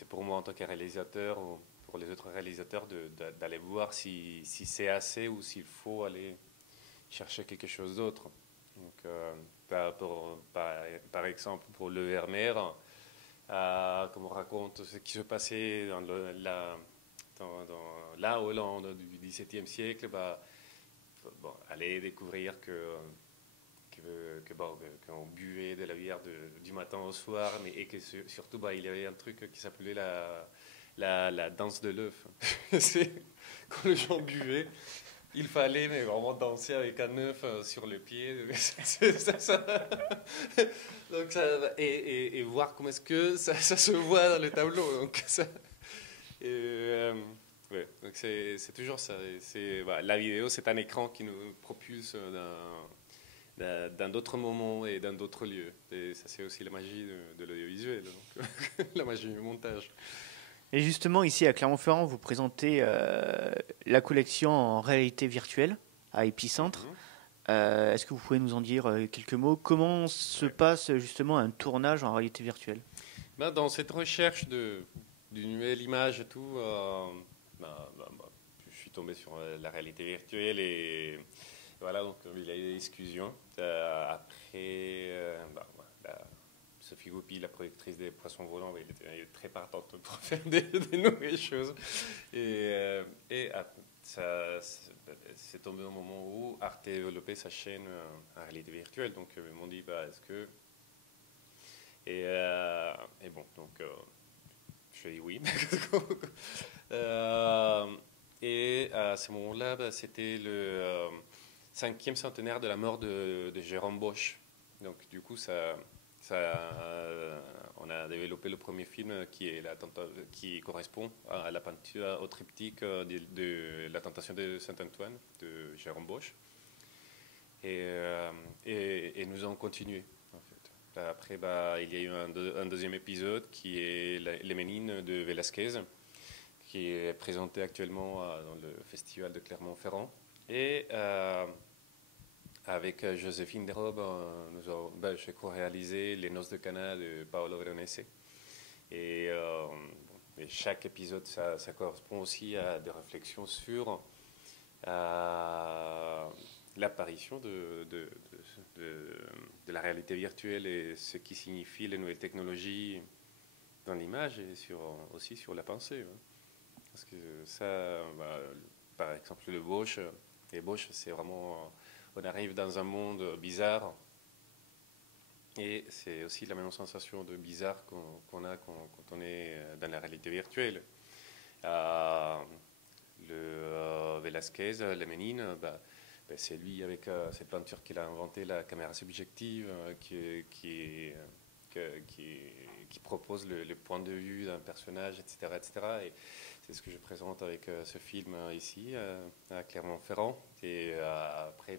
pour moi en tant que réalisateur, ou pour les autres réalisateurs, d'aller voir si c'est assez ou s'il faut aller chercher quelque chose d'autre. Donc, par exemple, pour le Vermeer, comme on raconte ce qui se passait dans la Hollande du XVIIe siècle, aller découvrir qu'on buvait de la bière du matin au soir, et que surtout il y avait un truc qui s'appelait la danse de l'œuf. C'est quand les gens buvaient, il fallait vraiment danser avec un œuf sur le pied. Donc et voir comment est-ce que ça se voit dans le tableau. Donc donc c'est toujours ça. La vidéo, c'est un écran qui nous propulse dans d'autres moments et dans d'autres lieux. Et ça, c'est aussi la magie de l'audiovisuel, donc la magie du montage. Et justement, ici à Clermont-Ferrand, vous présentez la collection en réalité virtuelle à Épicentre. Est-ce que vous pouvez nous en dire quelques mots? Comment se passe justement un tournage en réalité virtuelle? Dans cette recherche d'une nouvelle image et tout, je suis tombé sur la réalité virtuelle, et voilà, donc il y a eu des discussions. Après, Sophie Goupil, la productrice des Poissons Volants, elle est très partante pour faire des nouvelles choses. Et ça, c'est tombé au moment où Arte développait sa chaîne en réalité virtuelle. Donc ils m'ont dit, est-ce que... Et bon, donc je dis oui. Et à ce moment-là, c'était le 5e centenaire de la mort de Jérôme Bosch. Donc du coup, on a développé le premier film qui correspond à la peinture, au triptyque de la tentation de Saint-Antoine de Jérôme Bosch. Et nous avons continué, en fait. Après, il y a eu un deuxième épisode qui est Les Ménines de Velázquez, qui est présenté actuellement dans le festival de Clermont-Ferrand. Et avec Joséphine Desrobes, j'ai co-réalisé Les Noces de Cana de Paolo Veronese. Et chaque épisode, ça correspond aussi à des réflexions sur l'apparition de la réalité virtuelle et ce qui signifie les nouvelles technologies dans l'image et aussi sur la pensée. Parce que ça, par exemple, les Bosch, c'est vraiment... On arrive dans un monde bizarre et c'est aussi la même sensation de bizarre qu'on a quand on est dans la réalité virtuelle. Velasquez, Léménine, c'est lui avec cette peinture qu'il a inventé, la caméra subjective, qui propose le point de vue d'un personnage, etc., etc. Et c'est ce que je présente avec ce film ici, à Clermont-Ferrand. Et après,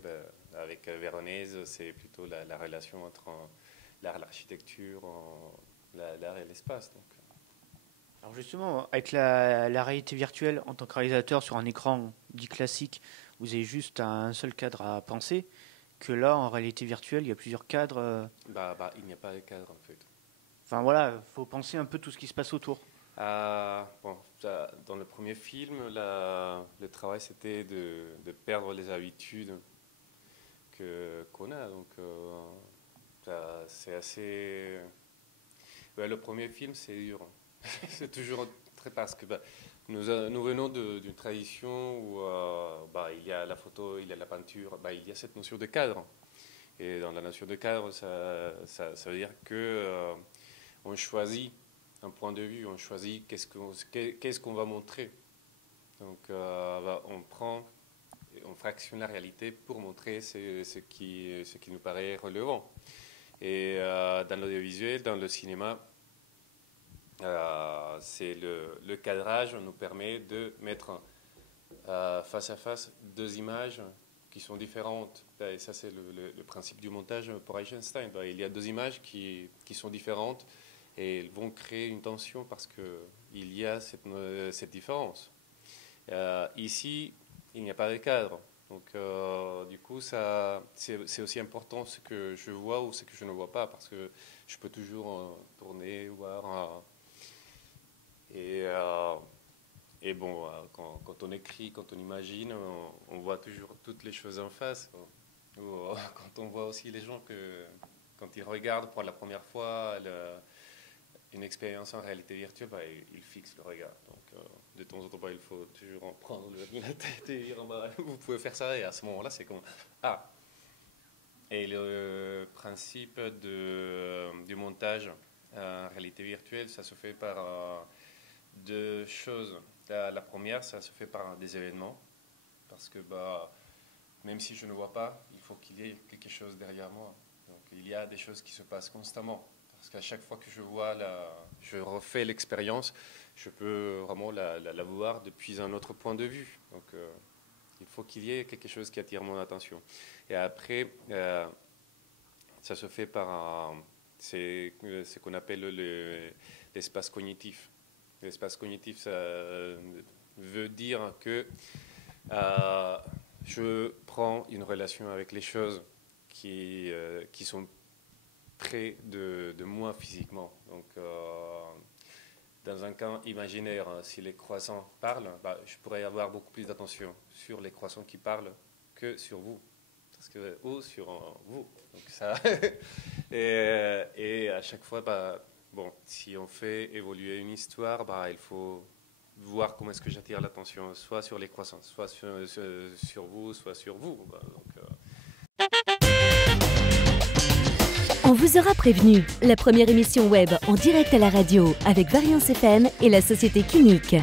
avec Veronese, c'est plutôt la relation entre l'art, l'architecture, l'art et l'espace. Alors justement, avec la réalité virtuelle, en tant que réalisateur sur un écran dit classique, vous avez juste un seul cadre à penser, que là, en réalité virtuelle, il y a plusieurs cadres. Il n'y a pas de cadre, en fait. Enfin voilà, il faut penser un peu tout ce qui se passe autour. Dans le premier film, le travail, c'était de perdre les habitudes qu'on a. Donc, c'est assez... le premier film, c'est dur. C'est toujours très... Parce que nous venons d'une tradition où il y a la photo, il y a la peinture, il y a cette notion de cadre. Et dans la notion de cadre, ça veut dire que on choisit un point de vue, on choisit qu'est-ce qu'on va montrer. Donc on fractionne la réalité pour montrer ce qui nous paraît relevant. Et dans l'audiovisuel, dans le cinéma, c'est le cadrage nous permet de mettre face à face deux images qui sont différentes. Et ça, c'est le principe du montage pour Eisenstein. Il y a deux images qui sont différentes et elles vont créer une tension parce qu'il y a cette différence. Ici, il n'y a pas de cadre. Donc, du coup, c'est aussi important ce que je vois ou ce que je ne vois pas parce que je peux toujours tourner, voir... Et bon, quand on écrit, quand on imagine, on voit toujours toutes les choses en face. Quand on voit aussi les gens quand ils regardent pour la première fois une expérience en réalité virtuelle, ils fixent le regard. Donc, de temps en temps, il faut toujours en prendre la tête et dire vous pouvez faire ça. Et à ce moment-là, c'est comme Et le principe du montage en réalité virtuelle, ça se fait par deux choses. La première, ça se fait par des événements, parce que même si je ne vois pas, il faut qu'il y ait quelque chose derrière moi. Donc il y a des choses qui se passent constamment, parce qu'à chaque fois que je refais l'expérience, je peux vraiment la voir depuis un autre point de vue. Donc il faut qu'il y ait quelque chose qui attire mon attention. Et après, ça se fait par c'est ce qu'on appelle l'espace cognitif. L'espace cognitif, ça veut dire que je prends une relation avec les choses qui sont près de moi physiquement. Donc, dans un cas imaginaire, si les croissants parlent, je pourrais avoir beaucoup plus d'attention sur les croissants qui parlent que sur vous. Ou sur vous. Donc, ça et à chaque fois, si on fait évoluer une histoire, il faut voir comment est-ce que j'attire l'attention, soit sur les croissants, soit sur vous, soit sur vous. On vous aura prévenu, la première émission web en direct à la radio avec Variance FM et la société Clinique.